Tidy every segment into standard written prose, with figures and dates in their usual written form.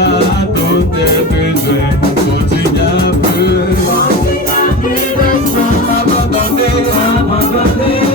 à tous tes besoins. Continue à prier. Abandonner.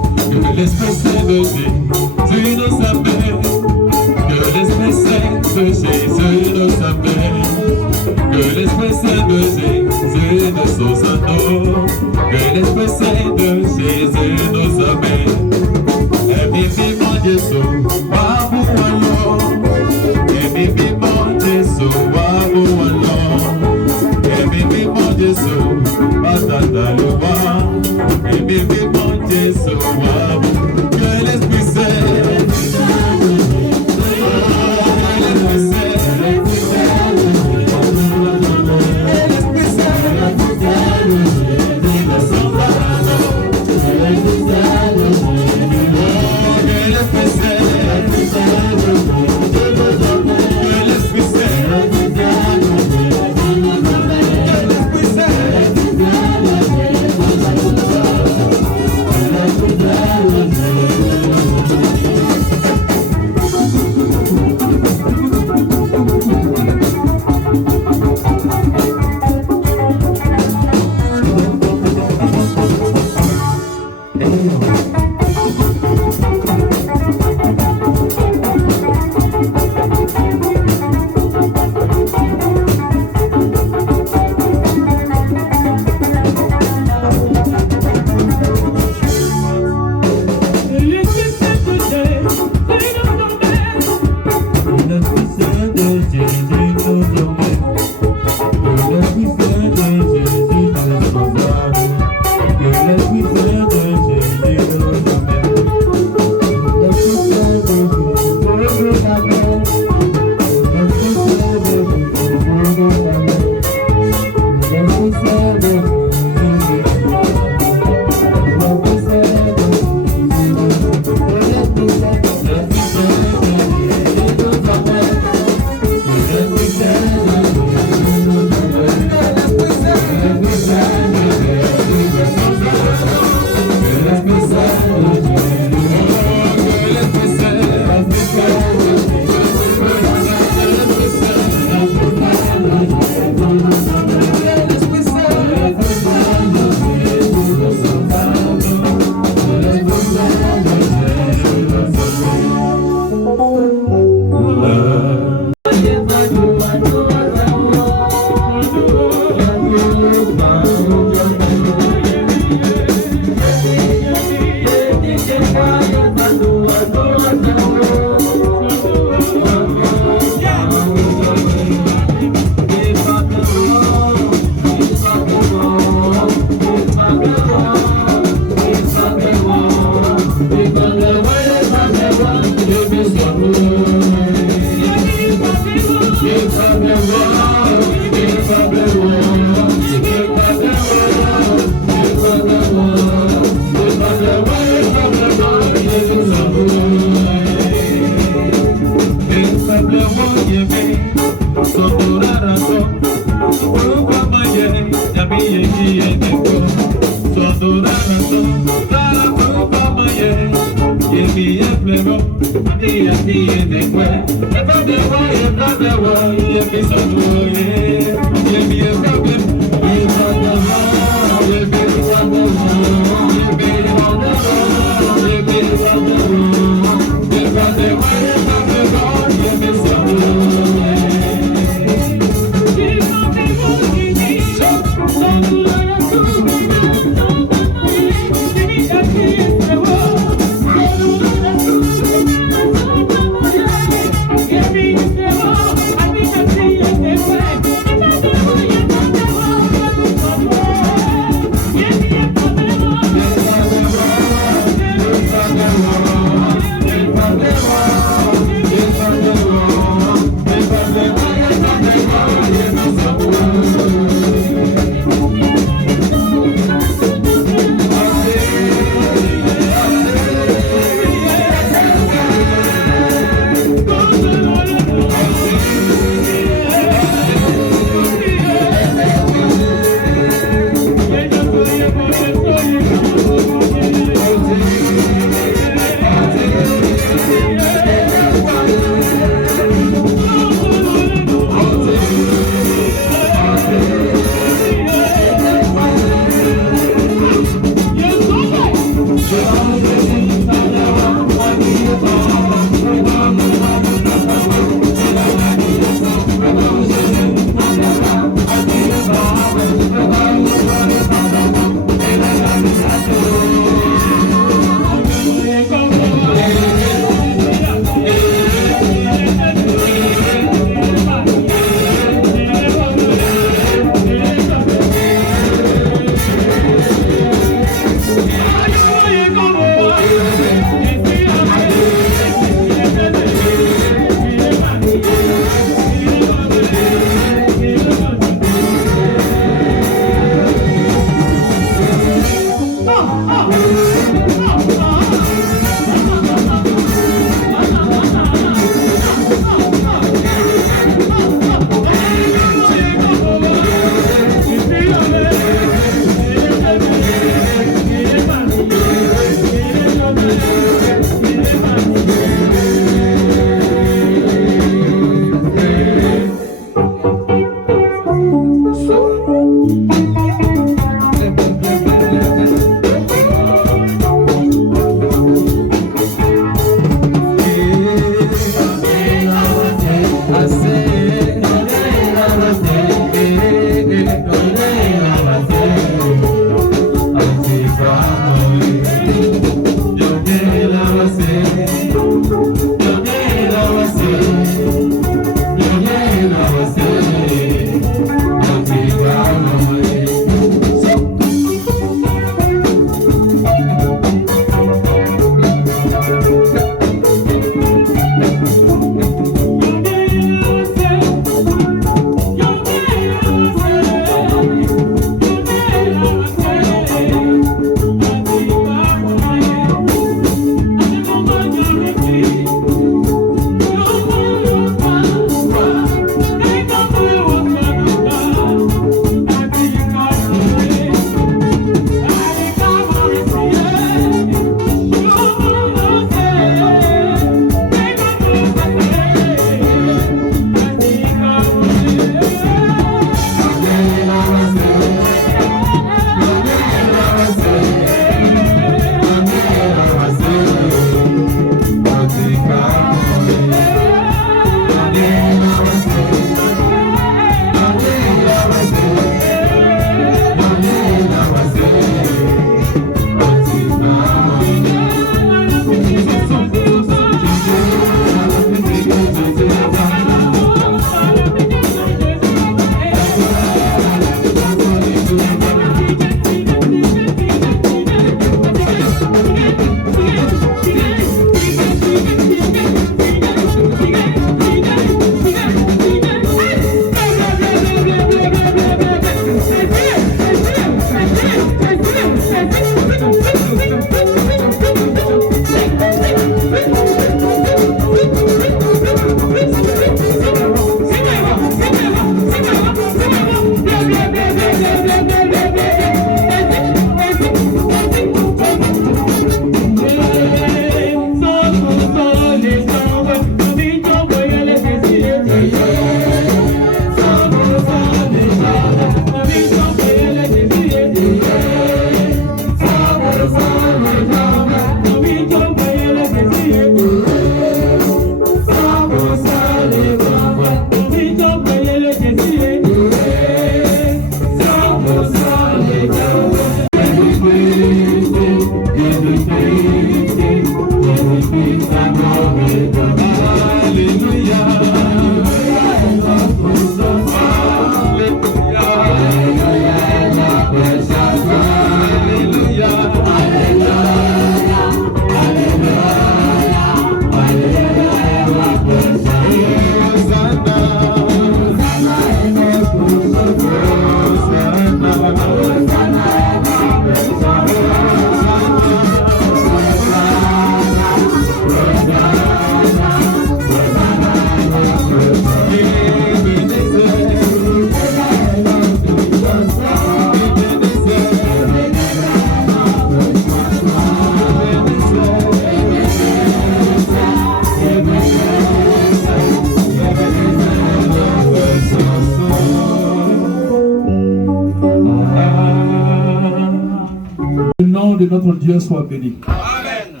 Le nom de notre Dieu soit béni. Amen.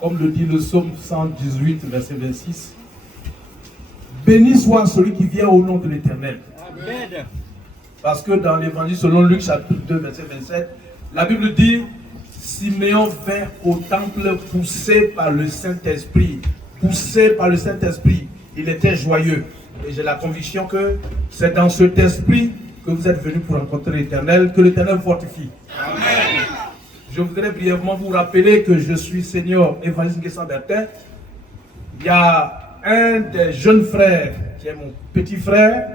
Comme le dit le psaume 118, verset 26. Béni soit celui qui vient au nom de l'Éternel. Amen. Parce que dans l'évangile selon Luc chapitre 2, verset 27, la Bible dit Siméon vint au temple poussé par le Saint-Esprit. Poussé par le Saint-Esprit. Il était joyeux. Et j'ai la conviction que c'est dans cet esprit que vous êtes venus pour rencontrer l'Éternel, que l'Éternel fortifie. Amen. Je voudrais brièvement vous rappeler que je suis Seigneur Évangéliste Nguessan Bertin. Il y a un des jeunes frères qui est mon petit frère.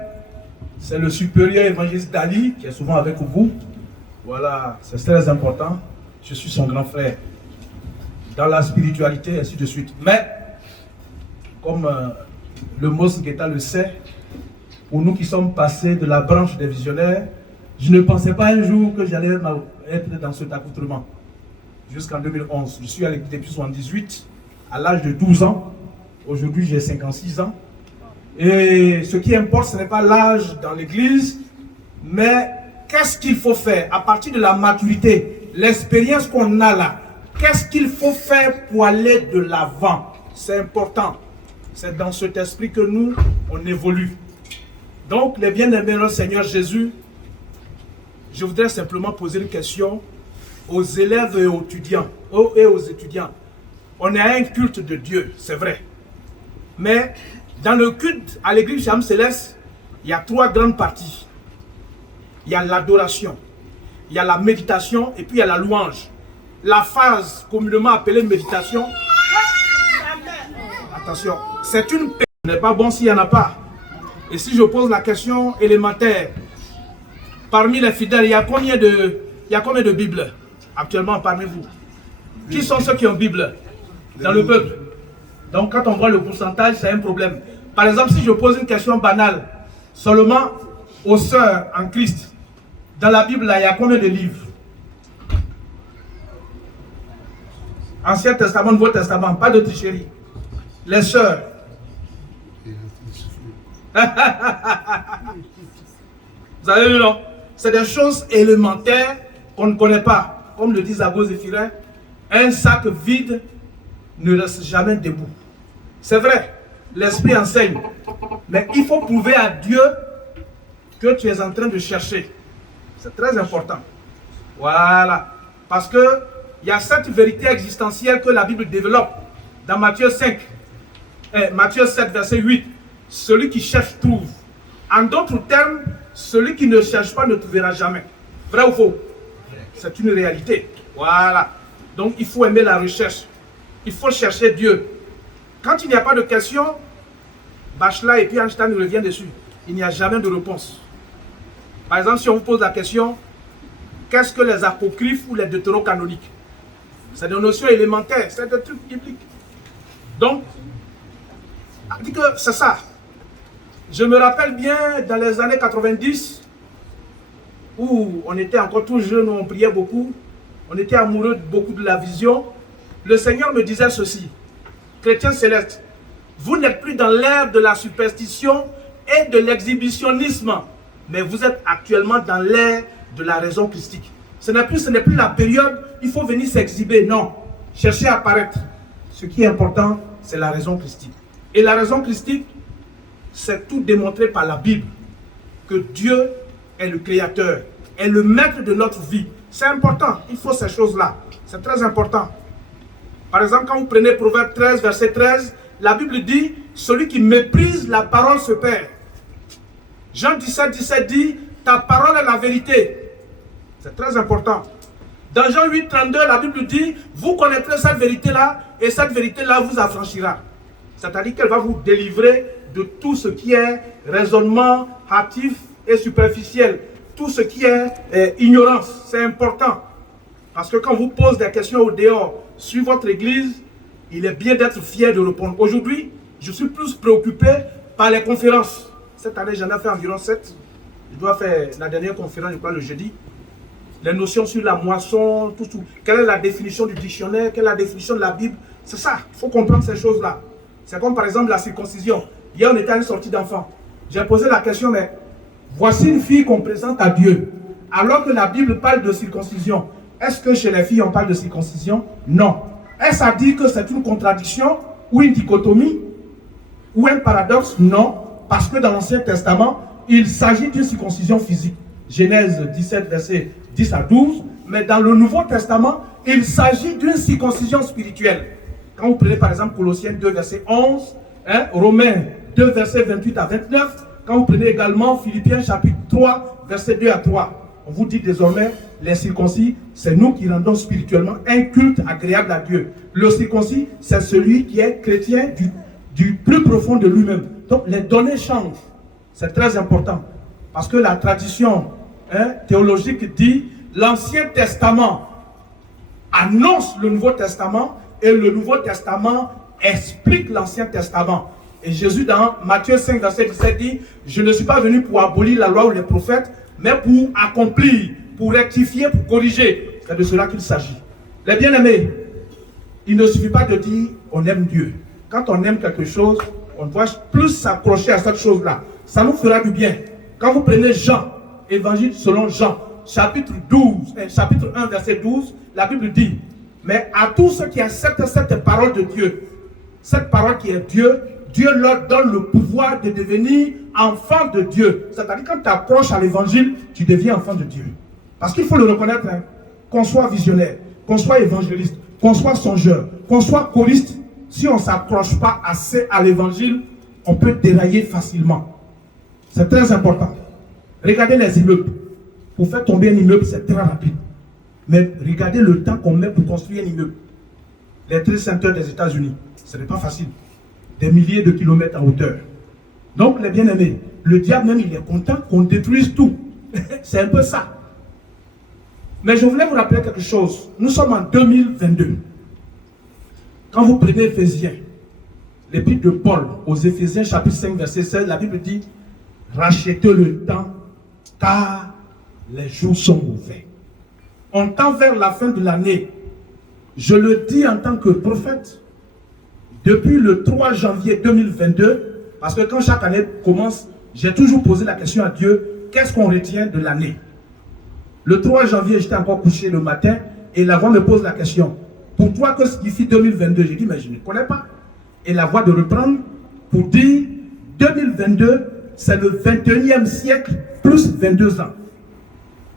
C'est le supérieur évangéliste Dali qui est souvent avec vous. Voilà, c'est très important. Je suis son grand frère. Dans la spiritualité, ainsi de suite. Mais, comme le Mos Guetta le sait, pour nous qui sommes passés de la branche des visionnaires, je ne pensais pas un jour que j'allais être dans cet accoutrement. Jusqu'en 2011. Je suis à l'église depuis 78, à l'âge de 12 ans. Aujourd'hui, j'ai 56 ans. Et ce qui importe, ce n'est pas l'âge dans l'église, mais qu'est-ce qu'il faut faire à partir de la maturité, l'expérience qu'on a là. Qu'est-ce qu'il faut faire pour aller de l'avant? C'est important. C'est dans cet esprit que nous, on évolue. Donc, les bien-aimés de notre Seigneur Jésus, je voudrais simplement poser une question aux élèves et aux étudiants. On est à un culte de Dieu, c'est vrai. Mais dans le culte à l'église Cham Céleste, il y a 3 grandes parties. Il y a l'adoration, il y a la méditation et puis il y a la louange. La phase communément appelée méditation, attention, c'est une paix. Ce n'est pas bon s'il n'y en a pas. Et si je pose la question élémentaire, parmi les fidèles, il y a combien de Bibles actuellement parmi vous? Qui sont ceux qui ont Bible dans le peuple? Donc quand on voit le pourcentage, c'est un problème. Par exemple, si je pose une question banale, seulement aux sœurs en Christ, dans la Bible, là, il y a combien de livres? Ancien Testament, Nouveau Testament, pas de tricherie. Les sœurs. Vous avez vu, non? C'est des choses élémentaires qu'on ne connaît pas. Comme le dit Zago Zéphirin, un sac vide ne reste jamais debout. C'est vrai, l'esprit enseigne. Mais il faut prouver à Dieu que tu es en train de chercher. C'est très important. Voilà. Parce que il y a cette vérité existentielle que la Bible développe dans Matthieu 5. Matthieu 7, verset 8. Celui qui cherche trouve. En d'autres termes, celui qui ne cherche pas ne trouvera jamais. Vrai ou faux? C'est une réalité. Voilà. Donc il faut aimer la recherche. Il faut chercher Dieu. Quand il n'y a pas de question, Bachelard et puis Einstein revient dessus. Il n'y a jamais de réponse. Par exemple, si on vous pose la question, qu'est-ce que les apocryphes ou les deutérocanoniques? C'est des notions élémentaires, c'est des trucs bibliques. Donc, on dit que c'est ça. Je me rappelle bien dans les années 90, où on était encore tout jeune, on priait beaucoup, on était amoureux beaucoup de la vision. Le Seigneur me disait ceci, chrétien céleste, vous n'êtes plus dans l'ère de la superstition et de l'exhibitionnisme, mais vous êtes actuellement dans l'ère de la raison christique. Ce n'est plus la période, il faut venir s'exhiber, non. Chercher à apparaître. Ce qui est important, c'est la raison christique. Et la raison christique, c'est tout démontré par la Bible, que Dieu est le créateur, est le maître de notre vie. C'est important, il faut ces choses-là. C'est très important. Par exemple, quand vous prenez Proverbe 13, verset 13, la Bible dit, celui qui méprise la parole se perd. Jean 17, 17 dit, ta parole est la vérité. C'est très important. Dans Jean 8, 32, la Bible dit, vous connaîtrez cette vérité-là, et cette vérité-là vous affranchira. C'est-à-dire qu'elle va vous délivrer de tout ce qui est raisonnement hâtif et superficiel. Tout ce qui est ignorance. C'est important. Parce que quand on vous pose des questions au dehors sur votre église, il est bien d'être fier de répondre. Aujourd'hui, je suis plus préoccupé par les conférences. Cette année, j'en ai fait environ 7. Je dois faire la dernière conférence, je crois, le jeudi. Les notions sur la moisson, tout. Quelle est la définition du dictionnaire? Quelle est la définition de la Bible? C'est ça, il faut comprendre ces choses-là. C'est comme par exemple la circoncision. Hier, on était à une sortie d'enfants. J'ai posé la question, mais voici une fille qu'on présente à Dieu. Alors que la Bible parle de circoncision. Est-ce que chez les filles, on parle de circoncision? Non. Est-ce à dire que c'est une contradiction ou une dichotomie ou un paradoxe? Non. Parce que dans l'Ancien Testament, il s'agit d'une circoncision physique. Genèse 17, versets 10 à 12. Mais dans le Nouveau Testament, il s'agit d'une circoncision spirituelle. Quand vous prenez par exemple Colossiens 2, verset 11, Romains 2, verset 28 à 29, quand vous prenez également Philippiens chapitre 3, verset 2 à 3, on vous dit désormais, les circoncis, c'est nous qui rendons spirituellement un culte agréable à Dieu. Le circoncis, c'est celui qui est chrétien du plus profond de lui-même. Donc les données changent. C'est très important. Parce que la tradition théologique dit l'Ancien Testament annonce le Nouveau Testament et le Nouveau Testament explique l'Ancien Testament. Et Jésus dans Matthieu 5, verset 17 dit, je ne suis pas venu pour abolir la loi ou les prophètes, mais pour accomplir, pour rectifier, pour corriger. C'est de cela qu'il s'agit. Les bien-aimés, il ne suffit pas de dire on aime Dieu. Quand on aime quelque chose, on doit plus s'accrocher à cette chose-là. Ça nous fera du bien. Quand vous prenez Jean, évangile selon Jean, chapitre 1, verset 12, la Bible dit, mais à tous ceux qui acceptent cette parole de Dieu, cette parole qui est Dieu, Dieu leur donne le pouvoir de devenir enfant de Dieu. C'est-à-dire quand tu approches à l'évangile, tu deviens enfant de Dieu. Parce qu'il faut le reconnaître, qu'on soit visionnaire, qu'on soit évangéliste, qu'on soit songeur, qu'on soit choriste, si on ne s'accroche pas assez à l'évangile, on peut dérailler facilement. C'est très important. Regardez les immeubles. Pour faire tomber un immeuble, c'est très rapide. Mais regardez le temps qu'on met pour construire un immeuble. Les Trade Centers des États-Unis, ce n'est pas facile. Des milliers de kilomètres en hauteur. Donc, les bien-aimés, le diable même, il est content qu'on détruise tout. C'est un peu ça. Mais je voulais vous rappeler quelque chose. Nous sommes en 2022. Quand vous prenez Éphésiens, l'épître de Paul aux Éphésiens, chapitre 5, verset 16, la Bible dit, rachetez le temps, car les jours sont mauvais. On tend vers la fin de l'année. Je le dis en tant que prophète, depuis le 3 janvier 2022, parce que quand chaque année commence, j'ai toujours posé la question à Dieu, qu'est-ce qu'on retient de l'année? Le 3 janvier, j'étais encore couché le matin, et la voix me pose la question, pour toi, que signifie 2022? J'ai dit, mais je ne connais pas. Et la voix de reprendre pour dire, 2022, c'est le 21e siècle plus 22 ans.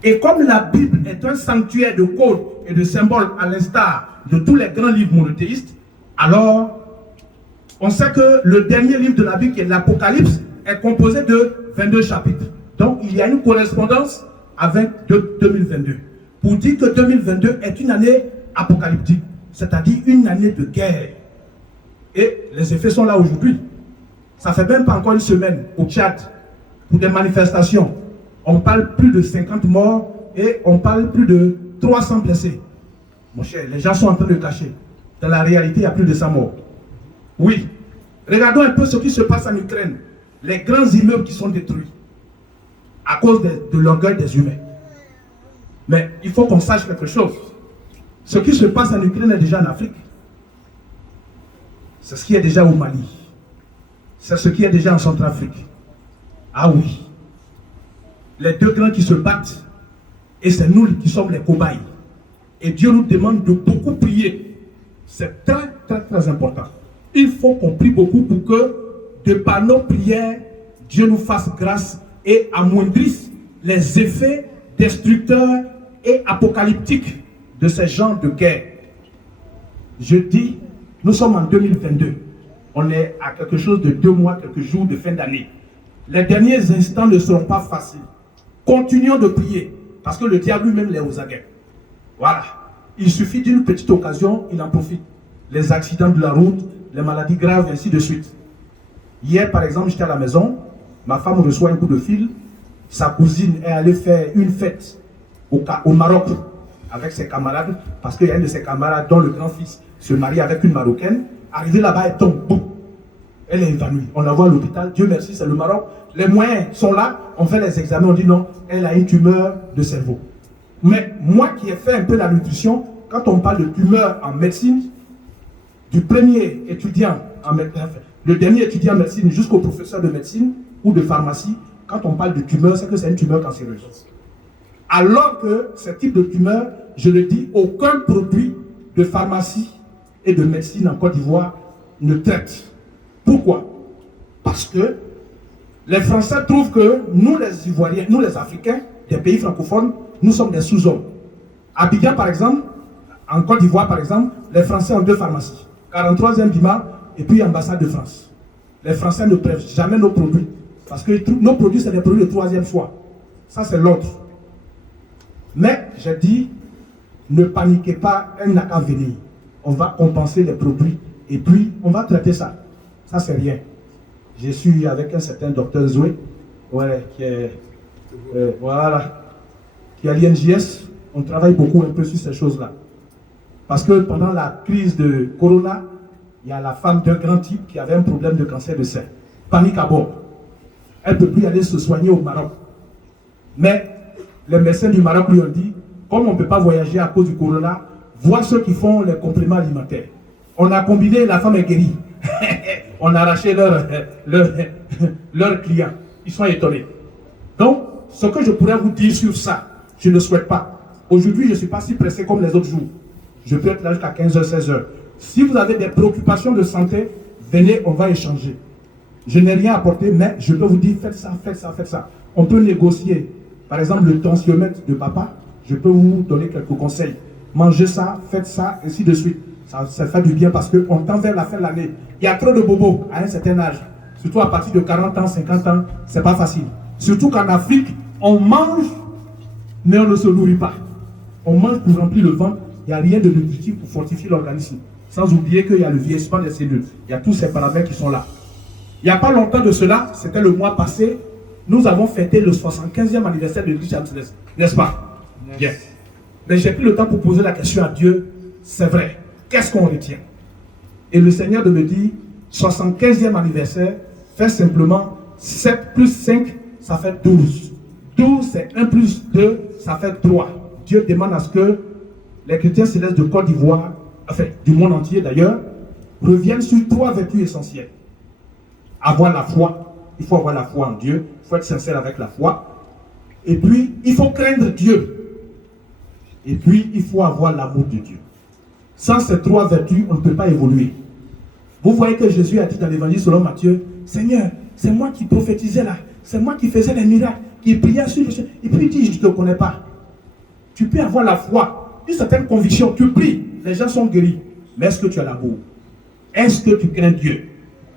Et comme la Bible est un sanctuaire de codes et de symboles à l'instar de tous les grands livres monothéistes, alors on sait que le dernier livre de la Bible, qui est l'Apocalypse, est composé de 22 chapitres. Donc il y a une correspondance avec 2022. Pour dire que 2022 est une année apocalyptique, c'est-à-dire une année de guerre. Et les effets sont là aujourd'hui. Ça fait même pas encore une semaine au Tchad, pour des manifestations. On parle plus de 50 morts et on parle plus de 300 blessés. Mon cher, les gens sont en train de cacher. Dans la réalité, il y a plus de 100 morts. Oui. Regardons un peu ce qui se passe en Ukraine. Les grands immeubles qui sont détruits à cause de l'orgueil des humains. Mais il faut qu'on sache quelque chose. Ce qui se passe en Ukraine est déjà en Afrique. C'est ce qui est déjà au Mali. C'est ce qui est déjà en Centrafrique. Ah oui. Les deux grands qui se battent, et c'est nous qui sommes les cobayes. Et Dieu nous demande de beaucoup prier. C'est très, très, très important. Il faut qu'on prie beaucoup pour que, de par nos prières, Dieu nous fasse grâce et amoindrisse les effets destructeurs et apocalyptiques de ces genres de guerre. Je dis, nous sommes en 2022. On est à quelque chose de 2 mois, quelques jours de fin d'année. Les derniers instants ne seront pas faciles. Continuons de prier, parce que le diable lui-même est aux aguets. Voilà. Il suffit d'une petite occasion, il en profite. Les accidents de la route, les maladies graves, ainsi de suite. Hier, par exemple, j'étais à la maison, ma femme reçoit un coup de fil, sa cousine est allée faire une fête au Maroc avec ses camarades, parce qu'il y a un de ses camarades dont le grand-fils se marie avec une Marocaine. Arrivé là-bas, elle tombe, boum. Elle est évanouie. On la voit à l'hôpital. Dieu merci, c'est le Maroc. Les moyens sont là. On fait les examens. On dit non, elle a une tumeur de cerveau. Mais moi qui ai fait un peu la nutrition, quand on parle de tumeur en médecine, du premier étudiant en médecine, le dernier étudiant en médecine jusqu'au professeur de médecine ou de pharmacie, quand on parle de tumeur, c'est que c'est une tumeur cancéreuse. Alors que ce type de tumeur je le dis, aucun produit de pharmacie et de médecine en Côte d'Ivoire ne traite. Pourquoi? Parce que les Français trouvent que nous les Ivoiriens, nous les Africains, des pays francophones, nous sommes des sous-hommes. À Abidjan, par exemple, en Côte d'Ivoire, par exemple, les Français ont 2 pharmacies. 43e Bima et puis ambassade de France. Les Français ne prêtent jamais nos produits. Parce que nos produits, c'est des produits de 3e choix. Ça, c'est l'ordre. Mais, j'ai dit, ne paniquez pas, elle n'a qu'à venir. On va compenser les produits et puis on va traiter ça. Ça, c'est rien. Je suis avec un certain docteur Zoé, ouais, qui est qui est à l'INJS. On travaille beaucoup un peu sur ces choses-là. Parce que pendant la crise de Corona, il y a la femme d'un grand type qui avait un problème de cancer de sein. Panique à bord. Elle ne peut plus aller se soigner au Maroc. Mais les médecins du Maroc lui ont dit, comme on ne peut pas voyager à cause du Corona, vois ceux qui font les compléments alimentaires. On a combiné, la femme est guérie. On a arraché leurs clients. Ils sont étonnés. Donc, ce que je pourrais vous dire sur ça, je ne souhaite pas. Aujourd'hui, je ne suis pas si pressé comme les autres jours. Je peux être là jusqu'à 15h, 16h. Si vous avez des préoccupations de santé, venez, on va échanger. Je n'ai rien apporté, mais je peux vous dire, faites ça, faites ça, faites ça. On peut négocier. Par exemple, le tensiomètre de papa, je peux vous donner quelques conseils. Mangez ça, faites ça, ainsi de suite. Ça fait du bien parce qu'on tend vers la fin de l'année. Il y a trop de bobos à un certain âge. Surtout à partir de 40 ans, 50 ans, c'est pas facile. Surtout qu'en Afrique, on mange, mais on ne se nourrit pas. On mange pour remplir le ventre. Il n'y a rien de nutritif pour fortifier l'organisme. Sans oublier qu'il y a le vieillissement des cellules. Il y a tous ces paramètres qui sont là. Il n'y a pas longtemps de cela, c'était le mois passé, nous avons fêté le 75e anniversaire de l'église Champs-Élysées. N'est-ce pas? Yes. Bien. Mais j'ai pris le temps pour poser la question à Dieu. C'est vrai. Qu'est-ce qu'on retient? Et le Seigneur de me dire, 75e anniversaire, fait simplement 7 plus 5, ça fait 12. 12, c'est 1 plus 2, ça fait 3. Dieu demande à ce que les chrétiens célestes de Côte d'Ivoire, enfin du monde entier d'ailleurs, reviennent sur 3 vertus essentielles. Avoir la foi, il faut avoir la foi en Dieu, il faut être sincère avec la foi. Et puis, il faut craindre Dieu. Et puis, il faut avoir l'amour de Dieu. Sans ces 3 vertus, on ne peut pas évoluer. Vous voyez que Jésus a dit dans l'évangile selon Matthieu, Seigneur, c'est moi qui prophétisais là, c'est moi qui faisais les miracles, qui priais sur le ciel. Et puis il dit, je ne te connais pas. Tu peux avoir la foi, une certaine conviction, tu pries, les gens sont guéris. Mais est-ce que tu as l'amour? Est-ce que tu crains Dieu?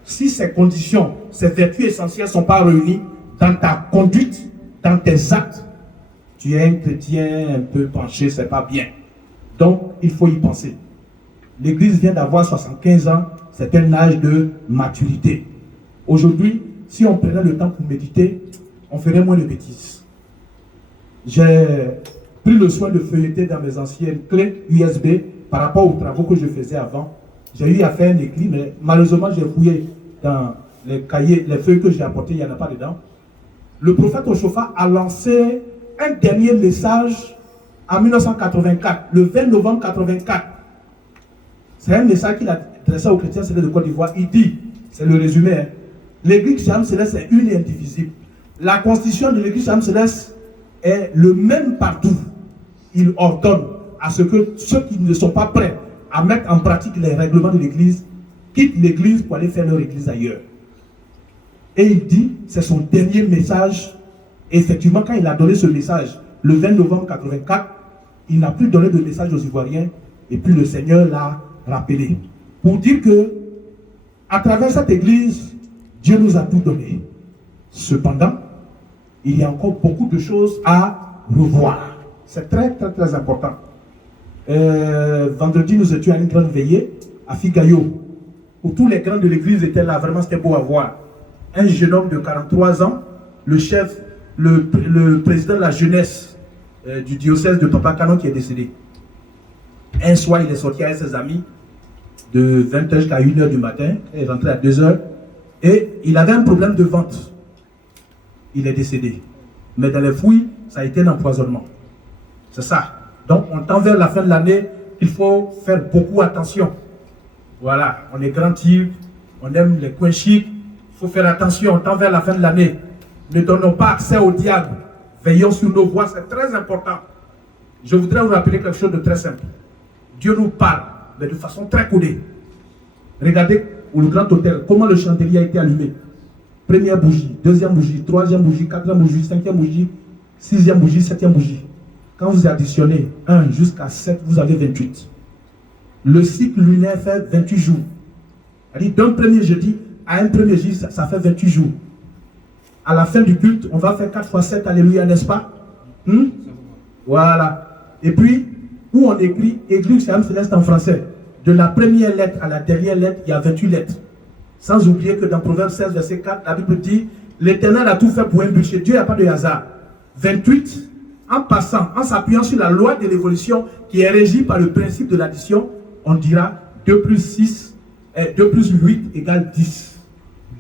Si ces conditions, ces vertus essentielles ne sont pas réunies dans ta conduite, dans tes actes, tu es un chrétien un peu penché, c'est pas bien. Donc, il faut y penser. L'Église vient d'avoir 75 ans, c'est un âge de maturité. Aujourd'hui, si on prenait le temps pour méditer, on ferait moins de bêtises. J'ai pris le soin de feuilleter dans mes anciennes clés USB par rapport aux travaux que je faisais avant. J'ai eu à faire un écrit, mais malheureusement, j'ai fouillé dans les cahiers, les feuilles que j'ai apportées, il n'y en a pas dedans. Le prophète Oshofa a lancé un dernier message en 1984, le 20 novembre 1984. C'est un message qu'il a adressé aux chrétiens célestes de Côte d'Ivoire. Il dit, c'est le résumé, hein, l'église Shalom Céleste est une et indivisible. La constitution de l'église Shalom Céleste est le même partout. Il ordonne à ce que ceux qui ne sont pas prêts à mettre en pratique les règlements de l'église quittent l'église pour aller faire leur église ailleurs. Et il dit, c'est son dernier message. Effectivement, quand il a donné ce message, le 20 novembre 1984, il n'a plus donné de message aux Ivoiriens, et puis le Seigneur l'a rappelé. Pour dire que, à travers cette église, Dieu nous a tout donné. Cependant, il y a encore beaucoup de choses à revoir. C'est très, très, très important. Vendredi, nous étions à une grande veillée à Figayo, où tous les grands de l'église étaient là. Vraiment, c'était beau à voir. Un jeune homme de 43 ans, le chef, le président de la jeunesse du diocèse de Papa Canon qui est décédé. Un soir, il est sorti avec ses amis de 20h jusqu'à 1h du matin. Il est rentré à 2h. Et il avait un problème de ventre. Il est décédé. Mais dans les fouilles, ça a été un empoisonnement. C'est ça. Donc, on tend vers la fin de l'année. Il faut faire beaucoup attention. Voilà. On est grand type. On aime les coins chics. Il faut faire attention. On tend vers la fin de l'année. Ne donnons pas accès au diable. Veillons sur nos voies. C'est très important. Je voudrais vous rappeler quelque chose de très simple. Dieu nous parle, mais de façon très codée. Regardez le grand hôtel, comment le chandelier a été allumé. Première bougie, deuxième bougie, troisième bougie, quatrième bougie, cinquième bougie, sixième bougie, septième bougie. Quand vous additionnez 1 jusqu'à 7, vous avez 28. Le cycle lunaire fait 28 jours. C'est-à-dire d'un premier jeudi à un premier jour, ça fait 28 jours. À la fin du culte, on va faire 4 fois 7, alléluia, n'est-ce pas? Voilà. Et puis, où on écrit Église Shalom Céleste en français, de la première lettre à la dernière lettre, il y a 28 lettres. Sans oublier que dans Proverbe 16, verset 4, la Bible dit, l'Éternel a tout fait pour un but. Chez Dieu, il n'y a pas de hasard. 28, en passant, en s'appuyant sur la loi de l'évolution qui est régie par le principe de l'addition, on dira 2 plus 6, 2 plus 8 égale 10.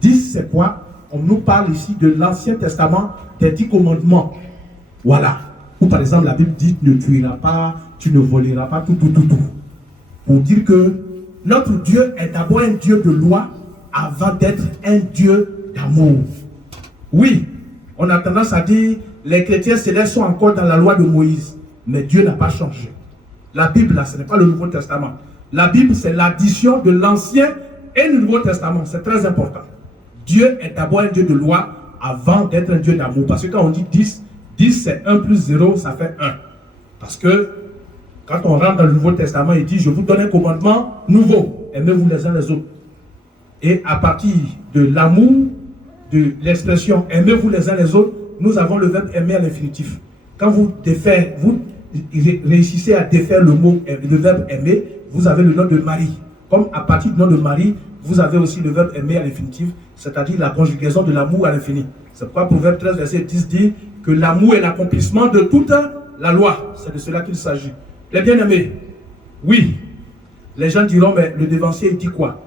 10, c'est quoi? On nous parle ici de l'Ancien Testament, des 10 commandements. Voilà. Ou par exemple, la Bible dit, ne tueras pas, tu ne voleras pas, tout. Pour dire que notre Dieu est d'abord un Dieu de loi avant d'être un Dieu d'amour. Oui, on a tendance à dire, les chrétiens célestes sont encore dans la loi de Moïse. Mais Dieu n'a pas changé. La Bible, là, ce n'est pas le Nouveau Testament. La Bible, c'est l'addition de l'Ancien et du Nouveau Testament. C'est très important. Dieu est d'abord un Dieu de loi avant d'être un Dieu d'amour. Parce que quand on dit 10, 10 c'est 1 plus 0, ça fait 1. Parce que quand on rentre dans le Nouveau Testament, il dit, je vous donne un commandement nouveau. Aimez-vous les uns les autres. Et à partir de l'amour, de l'expression aimez-vous les uns les autres, nous avons le verbe aimer à l'infinitif. Quand vous réussissez à défaire le verbe aimer, vous avez le nom de Marie. Comme à partir du nom de Marie, vous avez aussi le verbe aimer à l'infinitif, c'est-à-dire la conjugaison de l'amour à l'infini. C'est pourquoi Proverbe 13, verset 10 dit que l'amour est l'accomplissement de toute la loi. C'est de cela qu'il s'agit. Les bien-aimés, oui, les gens diront, mais le devancier il dit quoi?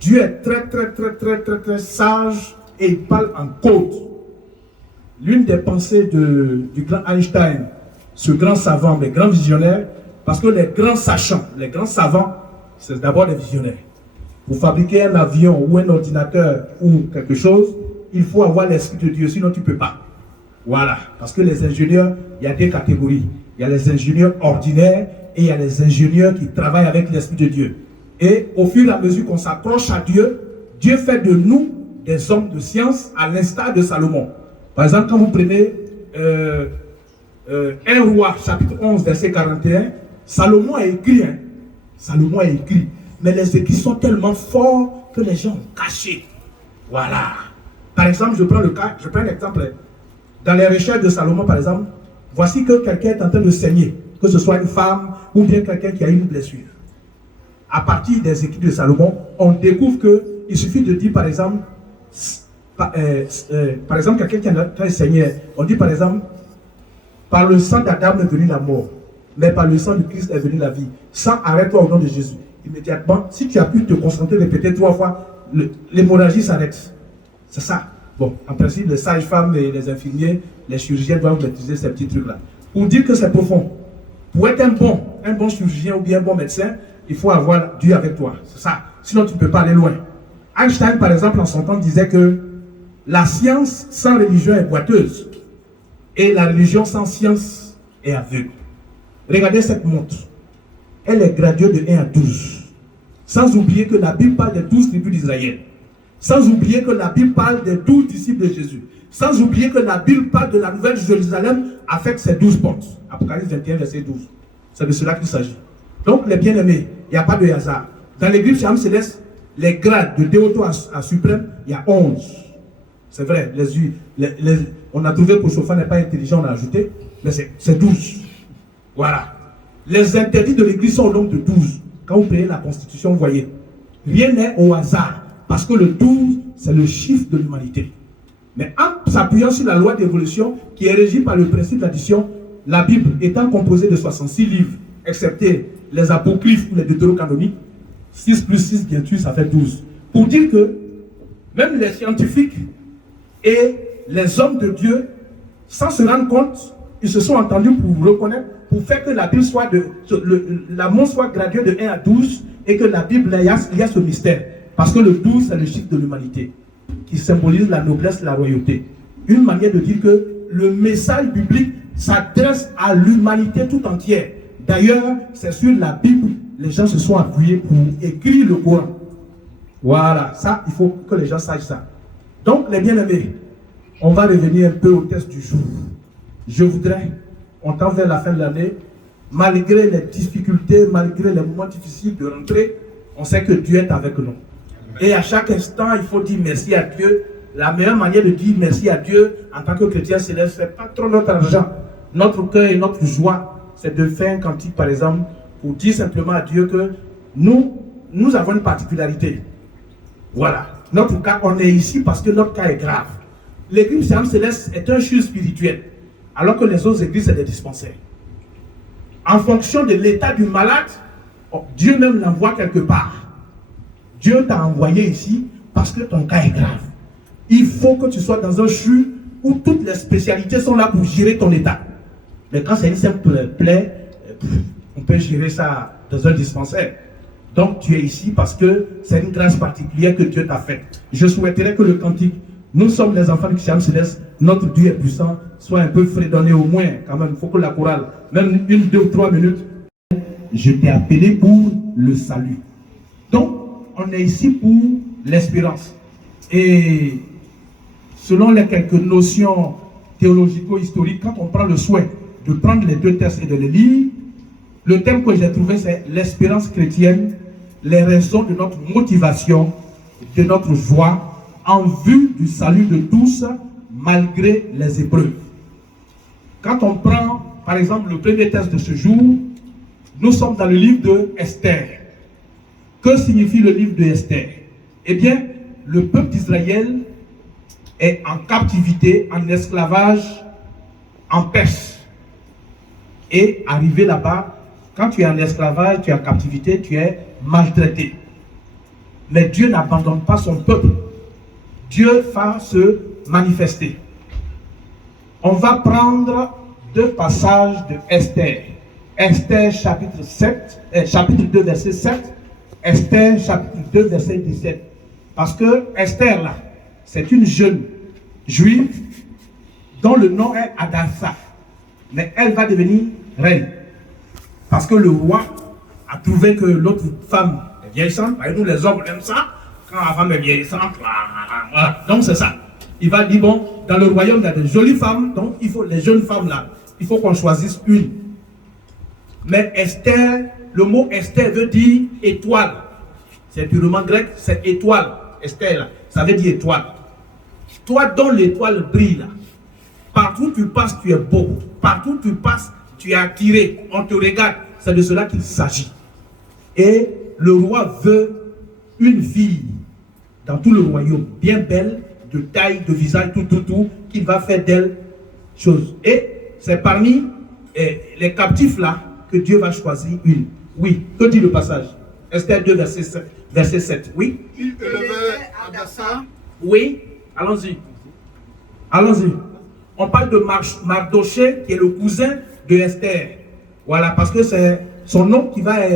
Dieu est très sage et il parle en code. L'une des pensées du grand Einstein, ce grand savant, mais grand visionnaire, parce que les grands sachants, les grands savants, c'est d'abord des visionnaires. Pour fabriquer un avion ou un ordinateur ou quelque chose, il faut avoir l'esprit de Dieu, sinon tu ne peux pas. Voilà, parce que les ingénieurs, il y a des catégories. Il y a les ingénieurs ordinaires et il y a les ingénieurs qui travaillent avec l'esprit de Dieu. Et au fur et à mesure qu'on s'approche à Dieu, Dieu fait de nous des hommes de science à l'instar de Salomon. Par exemple, quand vous prenez 1 Roi, chapitre 11, verset 41, Salomon a écrit, Salomon a écrit, mais les écrits sont tellement forts que les gens ont caché. Voilà. Par exemple, je prends un exemple. Dans les recherches de Salomon, par exemple, voici que quelqu'un est en train de saigner, que ce soit une femme ou bien quelqu'un qui a une blessure. À partir des écrits de Salomon, on découvre qu'il suffit de dire, par exemple, quelqu'un qui est en train de saigner, on dit par exemple, par le sang d'Adam est venue la mort, mais par le sang de Christ est venue la vie. Sang, arrête-toi au nom de Jésus. Immédiatement, si tu as pu te concentrer, répéter 3 fois, l'hémorragie s'arrête. C'est ça. Bon, en principe, les sages-femmes et les infirmiers, les chirurgiens doivent maîtriser ces petits trucs-là. Pour dire que c'est profond. Pour être un bon chirurgien ou bien un bon médecin, il faut avoir Dieu avec toi. C'est ça. Sinon, tu ne peux pas aller loin. Einstein, par exemple, en son temps, disait que la science sans religion est boiteuse et la religion sans science est aveugle. Regardez cette montre. Elle est graduée de 1 à 12. Sans oublier que la Bible parle des 12 tribus d'Israël. Sans oublier que la Bible parle des 12 disciples de Jésus. Sans oublier que la Bible parle de la nouvelle Jérusalem avec ses 12 portes. Apocalypse 21, verset 12. C'est de cela qu'il s'agit. Donc, les bien-aimés, il n'y a pas de hasard. Dans l'église Shalom Céleste, les grades de déoto à suprême, il y a 11. C'est vrai, on a trouvé que Chauffard n'est pas intelligent, on a ajouté, mais c'est 12. Voilà. Les interdits de l'église sont au nombre de 12. Quand vous prenez la constitution, vous voyez, rien n'est au hasard. Parce que le 12, c'est le chiffre de l'humanité. Mais en s'appuyant sur la loi d'évolution qui est régie par le principe d'addition, la Bible étant composée de 66 livres, excepté les apocryphes ou les deutérocanoniques, 6 plus 6, bien sûr, ça fait 12. Pour dire que même les scientifiques et les hommes de Dieu, sans se rendre compte, ils se sont entendus pour reconnaître, pour faire que la Bible soit l'amour soit gradué de 1 à 12 et que la Bible, il y a ce mystère. Parce que le 12, c'est le chiffre de l'humanité qui symbolise la noblesse et la royauté. Une manière de dire que le message biblique s'adresse à l'humanité tout entière. D'ailleurs, c'est sur la Bible, les gens se sont appuyés pour écrire le Coran. Voilà, ça, il faut que les gens sachent ça. Donc, les bien-aimés, on va revenir un peu au test du jour. Je voudrais, on tend vers la fin de l'année, malgré les difficultés, malgré les moments difficiles de rentrer, on sait que Dieu est avec nous. Et à chaque instant, il faut dire merci à Dieu. La meilleure manière de dire merci à Dieu en tant que chrétien céleste, ce n'est pas trop notre argent. Notre cœur et notre joie, c'est de faire un cantique, par exemple, pour dire simplement à Dieu que nous avons une particularité. Voilà. Notre cas, on est ici parce que notre cas est grave. L'église Siam Céleste est un CHU spirituel, alors que les autres églises, c'est des dispensaires. En fonction de l'état du malade, Dieu même l'envoie quelque part. Dieu t'a envoyé ici parce que ton cas est grave. Il faut que tu sois dans un CHU où toutes les spécialités sont là pour gérer ton état. Mais quand c'est une simple plaie, on peut gérer ça dans un dispensaire. Donc tu es ici parce que c'est une grâce particulière que Dieu t'a faite. Je souhaiterais que le cantique, nous sommes les enfants du Siam Céleste, notre Dieu est puissant, soit un peu fredonné au moins, quand même, il faut que la chorale, même 1, 2 ou 3 minutes. Je t'ai appelé pour le salut. Donc, on est ici pour l'espérance. Et selon les quelques notions théologico-historiques, quand on prend le souhait de prendre les 2 textes et de les lire, le thème que j'ai trouvé, c'est l'espérance chrétienne, les raisons de notre motivation, de notre joie, en vue du salut de tous, malgré les épreuves. Quand on prend, par exemple, le premier texte de ce jour, nous sommes dans le livre de Esther. Que signifie le livre de Esther? Eh bien, le peuple d'Israël est en captivité, en esclavage, en Perse. Et arrivé là-bas, quand tu es en esclavage, tu es en captivité, tu es maltraité. Mais Dieu n'abandonne pas son peuple. Dieu va se manifester. On va prendre 2 passages de Esther. Esther chapitre 2 verset 7. Esther chapitre 2 verset 17. Parce que Esther là, c'est une jeune juive dont le nom est Hadassah. Mais elle va devenir reine. Parce que le roi a trouvé que l'autre femme est vieillissante. Nous les hommes on aime ça. Quand la femme est vieillissante, voilà. Donc c'est ça. Il va dire, bon, dans le royaume, il y a des jolies femmes, donc il faut les jeunes femmes là, il faut qu'on choisisse une. Mais Esther, le mot Esther veut dire étoile. C'est purement grec, c'est étoile. Esther là, ça veut dire étoile. Toi dont l'étoile brille là, partout où tu passes, tu es beau. Partout où tu passes, tu es attiré, on te regarde. C'est de cela qu'il s'agit. Et le roi veut une fille dans tout le royaume, bien belle, de taille, de visage, tout, qu'il va faire d'elle chose. Et c'est parmi les captifs là que Dieu va choisir une. Oui, que dit le passage? Esther 2, verset 7. Oui. Il élevait Hadassah. Oui, allons-y. Allons-y. On parle de Mardoché, qui est le cousin de Esther. Voilà, parce que c'est son nom qui va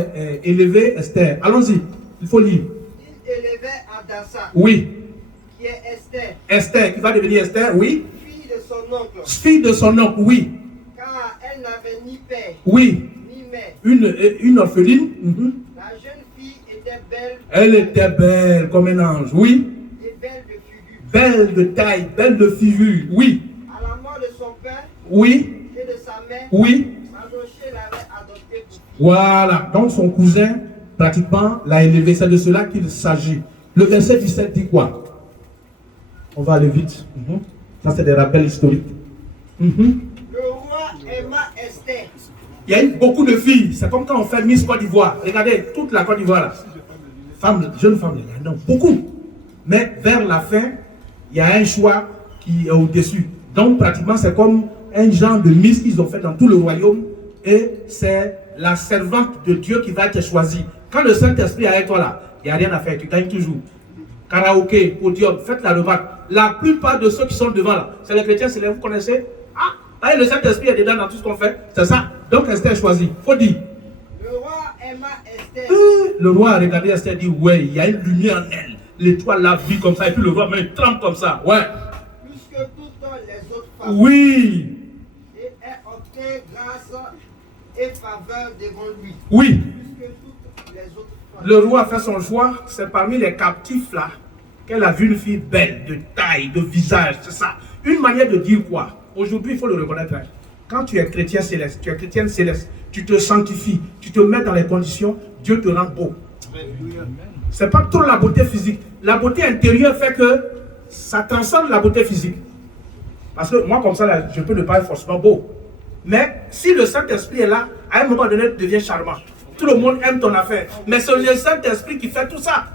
élever Esther. Allons-y, il faut lire. Il élevait Hadassah. Oui. Qui est Esther. Esther, qui va devenir Esther, oui. Fille de son oncle. Fille de son oncle, oui. Car elle n'avait ni père, Oui. ni mère. Une orpheline. La jeune fille était belle. Elle était belle comme un ange, oui. Et belle de figure. Belle de taille, belle de figure, oui. À la mort de son père Oui. et de sa mère, Oui. Mardoché l'avait adoptée pour fille. Voilà. Donc son cousin, pratiquement, l'a élevé. C'est de cela qu'il s'agit. Le verset 17 dit quoi? On va aller vite. Ça, c'est des rappels historiques. Le roi aima Esther. Il y a eu beaucoup de filles. C'est comme quand on fait Miss Côte d'Ivoire. Regardez, toute la Côte d'Ivoire là. Femmes, jeunes femmes, il y en a beaucoup. Mais vers la fin, il y a un choix qui est au-dessus. Donc, pratiquement, c'est comme un genre de Miss qu'ils ont fait dans tout le royaume. Et c'est la servante de Dieu qui va être choisie. Quand le Saint-Esprit est avec toi là, il n'y a rien à faire. Tu gagnes toujours. Karaoké, podium, faites la remarque. La plupart de ceux qui sont devant là, c'est les chrétiens, c'est les vous connaissez. Ah, le Saint-Esprit est dedans dans tout ce qu'on fait. C'est ça. Donc Esther choisit. Faut dire. Le roi aima Esther. Le roi a regardé Esther et dit, ouais, il y a une lumière en elle. L'étoile la vit comme ça. Et puis le roi me trempe comme ça. Ouais. Plus que toutes les autres femmes. Oui. Et elle obtint grâce et faveur devant lui. Oui, Plus que toutes les autres femmes. le roi a fait son choix. C'est parmi les captifs là qu'elle a vu une fille belle, de taille, de visage, c'est ça. Une manière de dire quoi? Aujourd'hui, il faut le reconnaître. Hein. Quand tu es chrétien céleste, tu es chrétienne céleste, tu te sanctifies, tu te mets dans les conditions, Dieu te rend beau. C'est pas trop la beauté physique. La beauté intérieure fait que ça transcende la beauté physique. Parce que moi, comme ça, là, je peux ne pas être forcément beau. Mais si le Saint-Esprit est là, à un moment donné, tu deviens charmant. Tout le monde aime ton affaire. Mais c'est le Saint-Esprit qui fait tout ça.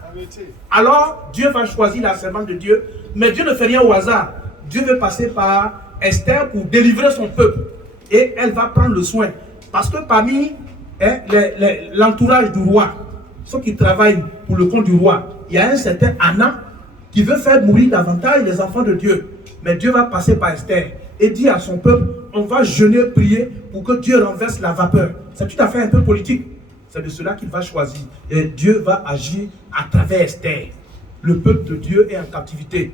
Alors, Dieu va choisir la servante de Dieu. Mais Dieu ne fait rien au hasard. Dieu veut passer par Esther pour délivrer son peuple. Et elle va prendre le soin. Parce que parmi l'entourage du roi, ceux qui travaillent pour le compte du roi, il y a un certain Anna qui veut faire mourir davantage les enfants de Dieu. Mais Dieu va passer par Esther et dire à son peuple, on va jeûner, prier pour que Dieu renverse la vapeur. C'est tout à fait un peu politique. C'est de cela qu'il va choisir. Et Dieu va agir à travers Esther. Le peuple de Dieu est en captivité.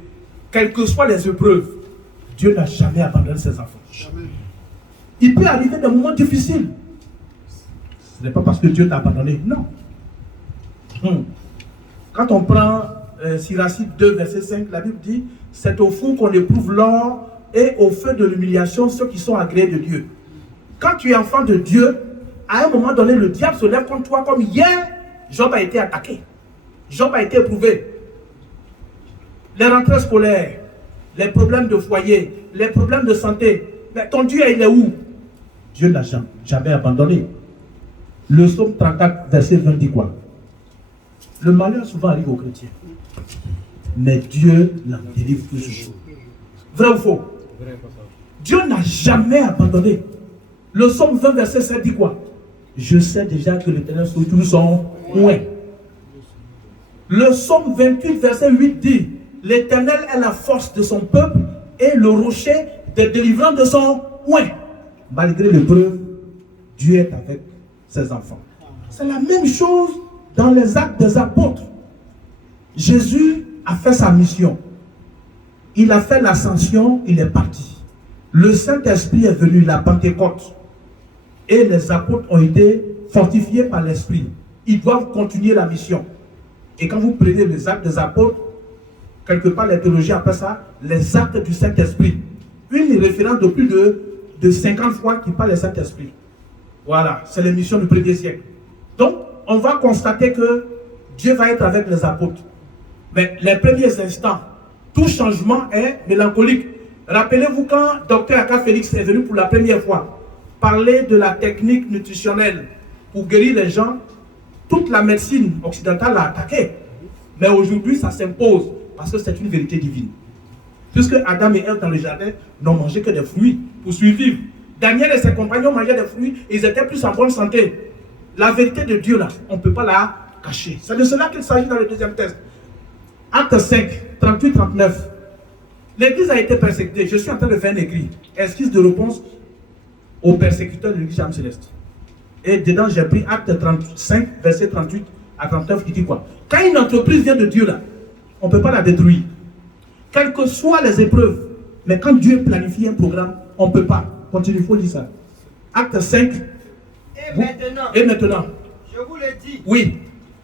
Quelles que soient les épreuves, Dieu n'a jamais abandonné ses enfants. Jamais. Il peut arriver des moments difficiles. Ce n'est pas parce que Dieu t'a abandonné, non. Quand on prend Siracide 2, verset 5, la Bible dit, c'est au four qu'on éprouve l'or et au feu de l'humiliation ceux qui sont agréés de Dieu. Quand tu es enfant de Dieu, à un moment donné, le diable se lève contre toi comme hier, Job a été attaqué. Job a été éprouvé. Les rentrées scolaires, les problèmes de foyer, les problèmes de santé. Mais ton Dieu, il est où? Dieu n'a jamais abandonné. Le psaume 34, verset 20 dit quoi? Le malheur souvent arrive aux chrétiens. Mais Dieu l'en délivre toujours. Vrai ou faux? Vrai, papa. Dieu n'a jamais abandonné. Le psaume 20, verset 7 dit quoi? Je sais déjà que l'Éternel sur tout son coin. Le psaume 28, verset 8 dit, l'Éternel est la force de son peuple et le rocher de délivrance de son coin. Malgré l'épreuve, Dieu est avec ses enfants. C'est la même chose dans les actes des apôtres. Jésus a fait sa mission. Il a fait l'ascension, il est parti. Le Saint-Esprit est venu, la Pentecôte. Et les apôtres ont été fortifiés par l'Esprit. Ils doivent continuer la mission. Et quand vous prenez les actes des apôtres, quelque part les théologiens appellent ça les actes du Saint-Esprit. Une référence de plus de 50 fois qui parle du Saint-Esprit. Voilà, c'est les missions du premier siècle. Donc, on va constater que Dieu va être avec les apôtres. Mais les premiers instants, tout changement est mélancolique. Rappelez-vous quand Dr Aka Félix est venu pour la première fois parler de la technique nutritionnelle pour guérir les gens, toute la médecine occidentale l'a attaqué. Mais aujourd'hui, ça s'impose parce que c'est une vérité divine. Puisque Adam et Ève dans le jardin n'ont mangé que des fruits pour survivre. Daniel et ses compagnons mangeaient des fruits, ils étaient plus en bonne santé. La vérité de Dieu là, on ne peut pas la cacher. C'est de cela qu'il s'agit dans le deuxième texte. Acte 5, 38-39. L'église a été persécutée. Je suis en train de faire un écrit. Esquisse de réponse aux persécuteurs de l'église âme céleste. Et dedans, j'ai pris acte 35, verset 38 à 39 qui dit quoi? Quand une entreprise vient de Dieu là, on ne peut pas la détruire. Quelles que soient les épreuves. Mais quand Dieu planifie un programme, on ne peut pas. Continue, il faut dire ça. Acte 5. Et maintenant. Je vous le dis. Oui.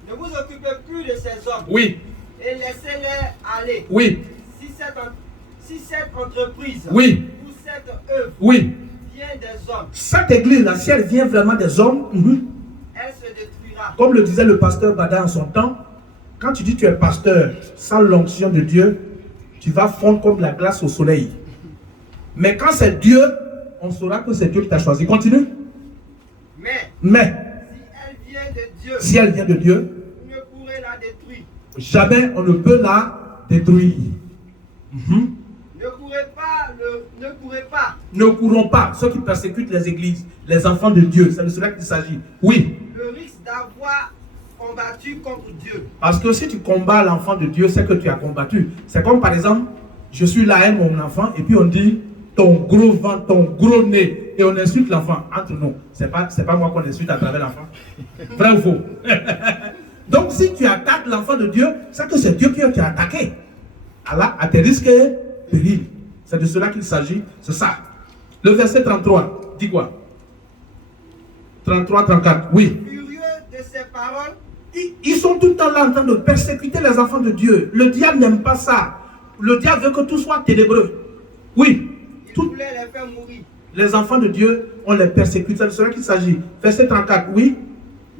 Ne vous occupez plus de ces hommes. Oui. Et laissez-les aller. Oui. Si cette entreprise oui. ou cette œuvre oui. vient des hommes. Cette église-là, si elle vient vraiment des hommes, elle se détruira. Comme le disait le pasteur Bada en son temps, quand tu dis que tu es pasteur sans l'onction de Dieu, tu vas fondre comme la glace au soleil. Mais quand c'est Dieu, on saura que c'est Dieu qui t'a choisi. Continue. Mais si elle vient de Dieu, vous ne pourrez la détruire. Jamais on ne peut la détruire. Ne courons pas. Ceux qui persécutent les églises, les enfants de Dieu, c'est de cela qu'il s'agit. Oui. Le risque d'avoir combattu contre Dieu. Parce que si tu combats l'enfant de Dieu, c'est que tu as combattu. C'est comme par exemple, je suis là avec mon enfant et puis on dit ton gros ventre, ton gros nez, et on insulte l'enfant. Entre nous, c'est pas moi qu'on insulte à travers l'enfant. Vrai ou faux? Donc si tu attaques l'enfant de Dieu, c'est que c'est Dieu qui t'a attaqué. Allah, à tes risques et périls. C'est de cela qu'il s'agit, c'est ça. Le verset 33. dis quoi? 33, 34, oui. Furieux de ces paroles, Ils sont tout le temps là en train de persécuter les enfants de Dieu. Le diable n'aime pas ça. Le diable veut que tout soit ténébreux. Oui. il voulait les faire mourir. Les enfants de Dieu, on les persécute. C'est de cela qu'il s'agit. Verset 34, oui.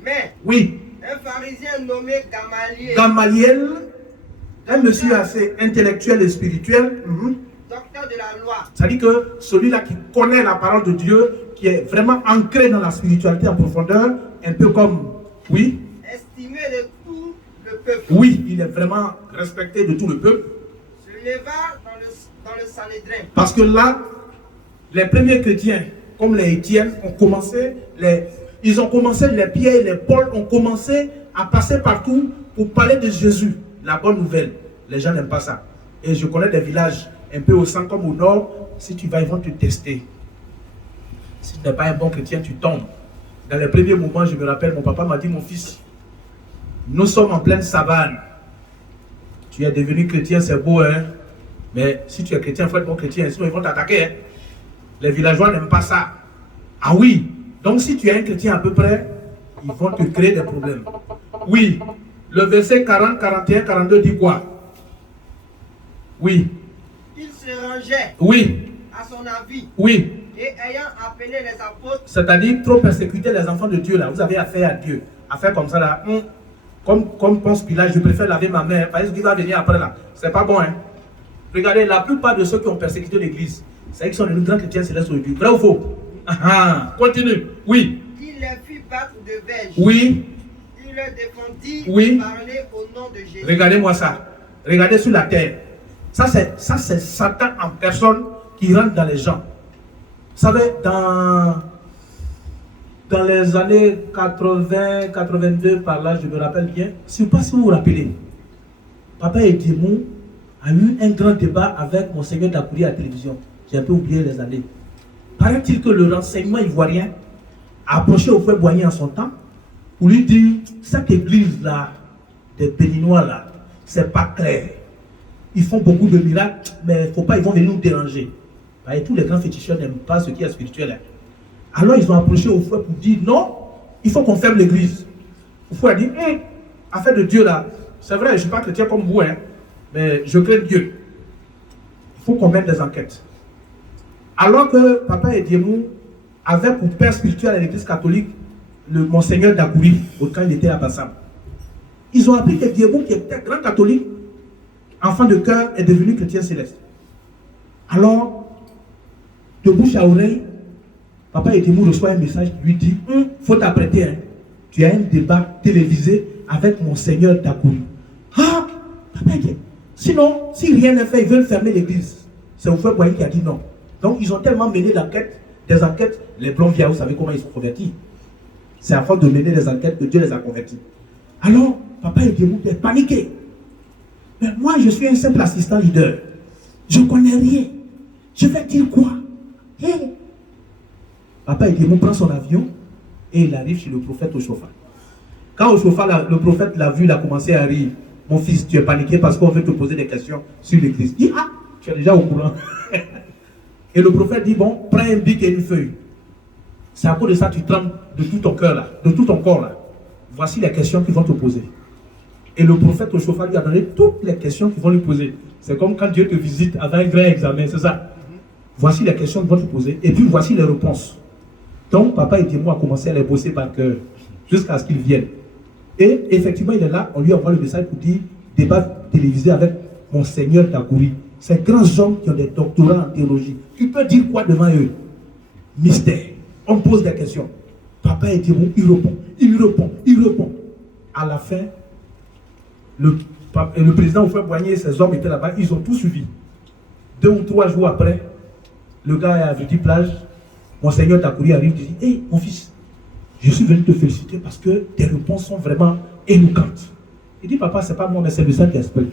Mais Oui. un pharisien nommé Gamaliel, Gamaliel, un monsieur assez intellectuel et spirituel. docteur de la loi, C'est-à-dire que celui-là qui connaît la parole de Dieu, qui est vraiment ancré dans la spiritualité en profondeur, un peu comme, oui, estimé de tout le peuple, oui, il est vraiment respecté de tout le peuple. se leva dans le Sanhédrin. Parce que là, les premiers chrétiens, comme les Étienne, ont commencé, les Pierre et les Paul ont commencé à passer partout pour parler de Jésus, la bonne nouvelle. Les gens n'aiment pas ça. Et je connais des villages un peu au centre comme au nord, si tu vas, ils vont te tester. Si tu n'es pas un bon chrétien, tu tombes. Dans les premiers moments, je me rappelle, mon papa m'a dit, mon fils, nous sommes en pleine savane. Tu es devenu chrétien, c'est beau, hein? Mais si tu es chrétien, il faut être bon chrétien, sinon ils vont t'attaquer. Hein? Les villageois n'aiment pas ça. Ah oui, donc si tu es un chrétien à peu près, ils vont te créer des problèmes. Oui, le verset 40, 41, 42 dit quoi? Oui. Il se rangeait Oui. à son avis Oui. et ayant appelé les apôtres, C'est-à-dire trop persécuter les enfants de Dieu là. Vous avez affaire à Dieu. Affaire comme ça là. Comme Ponce Pilate, je préfère laver ma main. Parce qu'il va venir après là. C'est pas bon, hein. Regardez, la plupart de ceux qui ont persécuté l'église, c'est qu'ils sont des grands chrétiens célestes de Dieu. Vrai ou faux? Continue. Oui. il les fit battre de verge. Oui. Il leur défendit Oui. de parler au nom de Jésus. Regardez-moi ça. Regardez sur la terre. Ça c'est Satan en personne qui rentre dans les gens. Vous savez, dans les années 80, 82, par là, je me rappelle bien, je ne sais pas si vous vous rappelez, Papa Edimou a eu un grand débat avec Monseigneur Dakouri à la télévision. J'ai un peu oublié les années. Paraît-il que le renseignement ivoirien a approché au frère Boigny en son temps pour lui dire, cette église-là, des Béninois là, c'est pas clair. Ils font beaucoup de miracles, mais il ne faut pas, ils vont venir nous déranger. Et tous les grands féticheurs n'aiment pas ce qui est spirituel. Hein. Alors ils ont approché au frère pour dire, non, il faut qu'on ferme l'église. Le frère a dit, affaire de Dieu là, c'est vrai, je ne suis pas chrétien comme vous, hein, mais je crains Dieu. Il faut qu'on mette des enquêtes. Alors que Papa Ediemou avait pour père spirituel à l'église catholique le Monseigneur Dakouri, quand il était à Bassam. Ils ont appris que Ediemou, qui était grand catholique, enfant de cœur, est devenu chrétien céleste. Alors, de bouche à oreille, Papa Ediemou reçoit un message qui lui dit, faut t'apprêter, hein. Tu as un débat télévisé avec Monseigneur Dakouri. Ah, Papa Ediemou. Sinon, si rien n'est fait, ils veulent fermer l'église. C'est au frère Boigny qui a dit non. Donc, ils ont tellement mené des enquêtes, les blancs viens, vous savez comment ils sont convertis. C'est à force de mener des enquêtes que Dieu les a convertis. Alors, Papa Ediemou est paniqué. Mais moi, je suis un simple assistant leader. Je ne connais rien. Je vais dire quoi? Hey. Papa Ediemou prend son avion et il arrive chez le prophète Oshofa. Quand Oshofa, le prophète l'a vu, il a commencé à rire. Mon fils, tu es paniqué parce qu'on veut te poser des questions sur l'église. Il dit, ah, tu es déjà au courant. Et le prophète dit, bon, prends un bic et une feuille. C'est à cause de ça que tu trembles de tout ton cœur là, de tout ton corps là. Voici les questions qu'ils vont te poser. Et le prophète Oshofa lui a donné toutes les questions qu'ils vont lui poser. C'est comme quand Dieu te visite avant un grand examen, c'est ça. Voici les questions qu'ils vont te poser. Et puis voici les réponses. Donc, Papa Ediemou a commencé à les bosser par cœur jusqu'à ce qu'ils viennent. Et effectivement, il est là, on lui envoie le message pour dire débat télévisé avec Monseigneur Dakouri. Ces grands hommes qui ont des doctorats en théologie. Tu peux dire quoi devant eux? Mystère. On pose des questions. Papa Ediemou, il répond. À la fin, le président au frère Boigny et ses hommes étaient là-bas, ils ont tout suivi. 2 ou 3 jours après, le gars est à Vidi Plage, Monseigneur Dakouri arrive et dit, hey, mon fils, je suis venu te féliciter parce que tes réponses sont vraiment éloquentes. Il dit, papa, ce n'est pas moi, mais c'est le Saint-Esprit.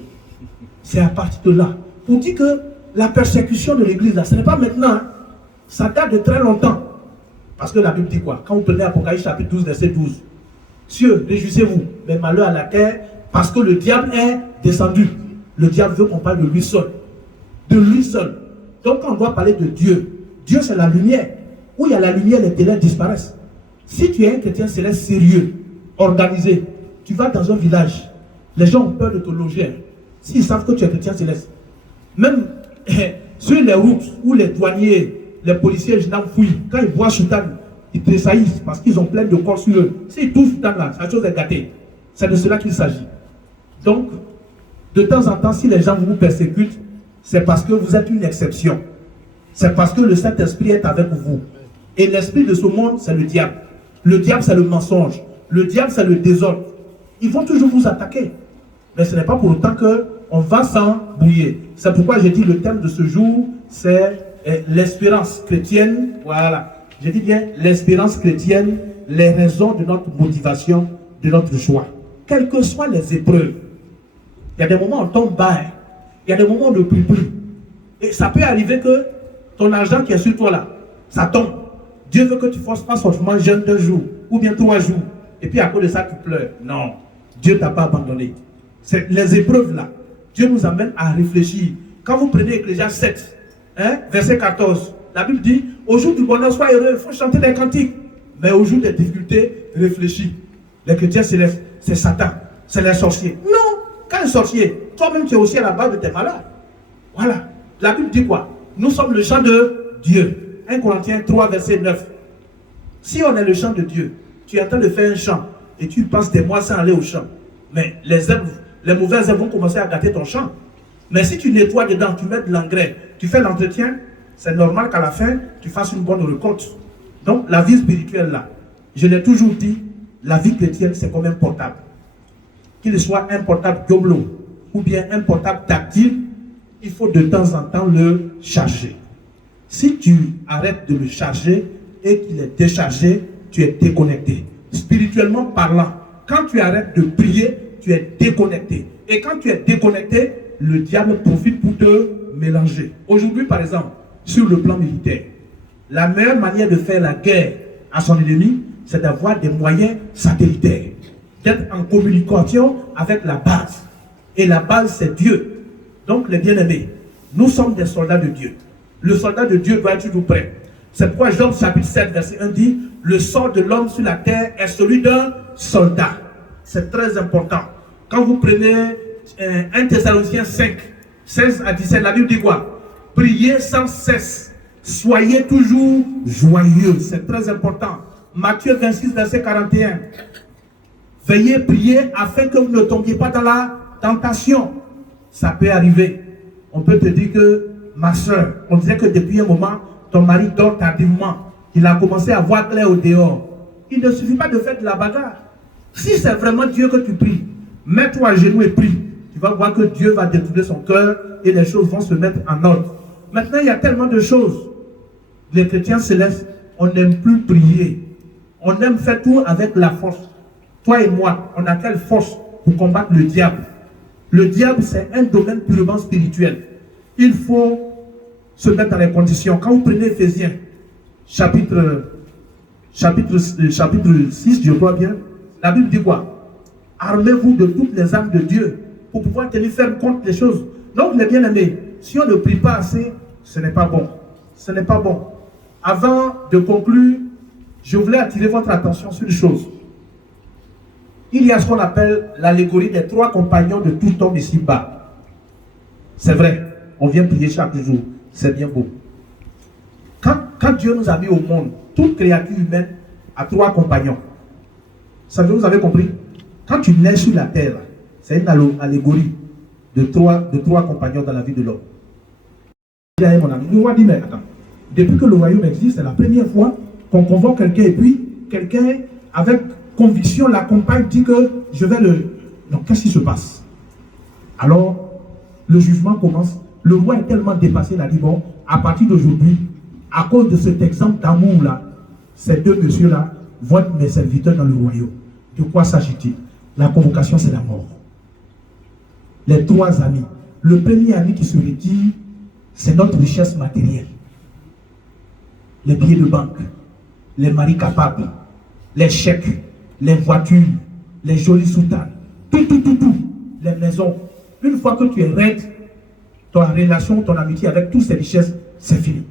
C'est à partir de là. Pour dire que la persécution de l'église, ce n'est pas maintenant. Hein. Ça date de très longtemps. Parce que la Bible dit quoi? Quand vous prenez Apocalypse chapitre 12, verset 12. Cieux, réjouissez-vous, mais malheur à la terre, parce que le diable est descendu. Le diable veut qu'on parle de lui seul. De lui seul. Donc quand on doit parler de Dieu, Dieu c'est la lumière. où il y a la lumière, les ténèbres disparaissent. Si tu es un chrétien céleste sérieux, organisé, tu vas dans un village, les gens ont peur de te loger. S'ils savent que tu es chrétien céleste, même sur les routes où les douaniers, les policiers, les gendarmes fouillent, quand ils voient Soutane, ils tressaillissent parce qu'ils ont plein de corps sur eux. S'ils touchent Soutane là, la chose est gâtée. C'est de cela qu'il s'agit. Donc, de temps en temps, si les gens vous persécutent, c'est parce que vous êtes une exception. C'est parce que le Saint-Esprit est avec vous. Et l'esprit de ce monde, c'est le diable. Le diable, c'est le mensonge. Le diable, c'est le désordre. Ils vont toujours vous attaquer. Mais ce n'est pas pour autant qu'on va s'embrouiller. C'est pourquoi j'ai dit le thème de ce jour, c'est l'espérance chrétienne. Voilà. Je dis bien l'espérance chrétienne, les raisons de notre motivation, de notre joie. Quelles que soient les épreuves. Il y a des moments où on tombe bas. Il y a des moments où on ne prie plus. Et ça peut arriver que ton argent qui est sur toi là, ça tombe. Dieu veut que tu fasses pas seulement jeûne 2 jours ou bien 3 jours. Et puis à cause de ça, tu pleures. Non, Dieu ne t'a pas abandonné. C'est les épreuves là. Dieu nous amène à réfléchir. Quand vous prenez Ecclésiaste 7, verset 14, la Bible dit, au jour du bonheur, sois heureux, il faut chanter des cantiques. Mais au jour des difficultés, réfléchis. Les chrétiens célestes, c'est Satan, c'est les sorciers. Non, quand les sorciers, toi-même tu es aussi à la base de tes malades. Voilà. La Bible dit quoi? Nous sommes le champ de Dieu. 1 Corinthiens 3, verset 9. Si on est le champ de Dieu, tu es en train de faire un champ et tu passes des mois sans aller au champ. Mais les herbes, les mauvaises herbes vont commencer à gâter ton champ. Mais si tu nettoies dedans, tu mets de l'engrais, tu fais l'entretien, c'est normal qu'à la fin, tu fasses une bonne récolte. Donc la vie spirituelle là, je l'ai toujours dit, la vie chrétienne c'est comme un portable. Qu'il soit un portable Goblo ou bien un portable tactile, il faut de temps en temps le charger. Si tu arrêtes de le charger et qu'il est déchargé, tu es déconnecté. Spirituellement parlant, quand tu arrêtes de prier, tu es déconnecté. Et quand tu es déconnecté, le diable profite pour te mélanger. Aujourd'hui, par exemple, sur le plan militaire, la meilleure manière de faire la guerre à son ennemi, c'est d'avoir des moyens satellitaires, d'être en communication avec la base. Et la base, c'est Dieu. Donc, les bien-aimés, nous sommes des soldats de Dieu. Le soldat de Dieu doit être toujours prêt. C'est pourquoi Job chapitre 7, verset 1 dit, le sort de l'homme sur la terre est celui d'un soldat. C'est très important. Quand vous prenez 1 Thessaloniciens 5, 16 à 17, la Bible dit quoi? Priez sans cesse. Soyez toujours joyeux. C'est très important. Matthieu 26, verset 41. Veillez, priez afin que vous ne tombiez pas dans la tentation. Ça peut arriver. On peut te dire que, ma soeur, on disait que depuis un moment, ton mari dort tardivement. Il a commencé à voir clair au dehors. Il ne suffit pas de faire de la bagarre. Si c'est vraiment Dieu que tu pries, mets-toi à genoux et prie. Tu vas voir que Dieu va détourner son cœur et les choses vont se mettre en ordre. Maintenant, il y a tellement de choses. Les chrétiens célestes, on n'aime plus prier. On aime faire tout avec la force. Toi et moi, on a quelle force pour combattre le diable? Le diable, c'est un domaine purement spirituel. Il faut se mettre dans les conditions. Quand vous prenez Éphésiens, chapitre 6, je crois bien, la Bible dit quoi? Armez-vous de toutes les armes de Dieu pour pouvoir tenir ferme contre les choses. Donc, les bien-aimés, si on ne prie pas assez, ce n'est pas bon. Ce n'est pas bon. Avant de conclure, je voulais attirer votre attention sur une chose. Il y a ce qu'on appelle l'allégorie des 3 compagnons de tout homme ici-bas. C'est vrai, on vient prier chaque jour. C'est bien beau. Quand Dieu nous a mis au monde, toute créature humaine a 3 compagnons. Ça, vous avez compris? Quand tu nais sur la terre, c'est une allégorie de trois compagnons dans la vie de l'homme. Mon ami, nous va dire, mais attends, depuis que le royaume existe, c'est la première fois qu'on convoque quelqu'un et puis quelqu'un avec conviction l'accompagne, dit que je vais le... Donc, qu'est-ce qui se passe? Alors, le jugement commence. Le roi est tellement dépassé, il a dit, bon, à partir d'aujourd'hui, à cause de cet exemple d'amour-là, ces 2 messieurs-là vont être mes serviteurs dans le royaume. De quoi s'agit-il? La convocation, c'est la mort. Les 3 amis. Le premier ami qui se retire, c'est notre richesse matérielle. Les billets de banque, les maris capables, les chèques, les voitures, les jolies soutanes, tout, les maisons. Une fois que tu es raide, ton relation, ton amitié avec toutes ces richesses, c'est fini.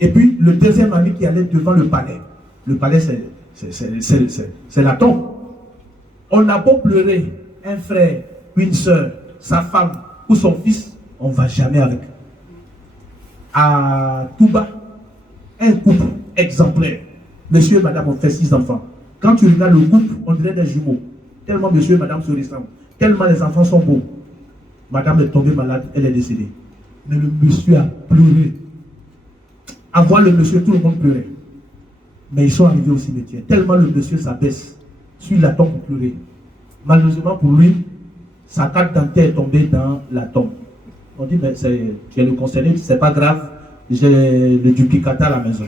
Et puis, le deuxième ami qui allait devant le palais. Le palais, c'est la tombe. On a beau pleurer, un frère, une soeur, sa femme ou son fils, on ne va jamais avec. À Touba, un couple exemplaire. Monsieur et madame ont fait 6 enfants. Quand tu regardes le couple, on dirait des jumeaux. Tellement monsieur et madame se ressemblent. Tellement les enfants sont beaux. Madame est tombée malade, elle est décédée. Mais le monsieur a pleuré. À voir le monsieur, tout le monde pleurait. Mais ils sont arrivés au cimetière. Tellement le monsieur s'abaisse sur la tombe pour pleurer. Malheureusement pour lui, sa carte dentaire est tombée dans la tombe. On dit, mais tu es le concerné, c'est pas grave, j'ai le duplicata à la maison.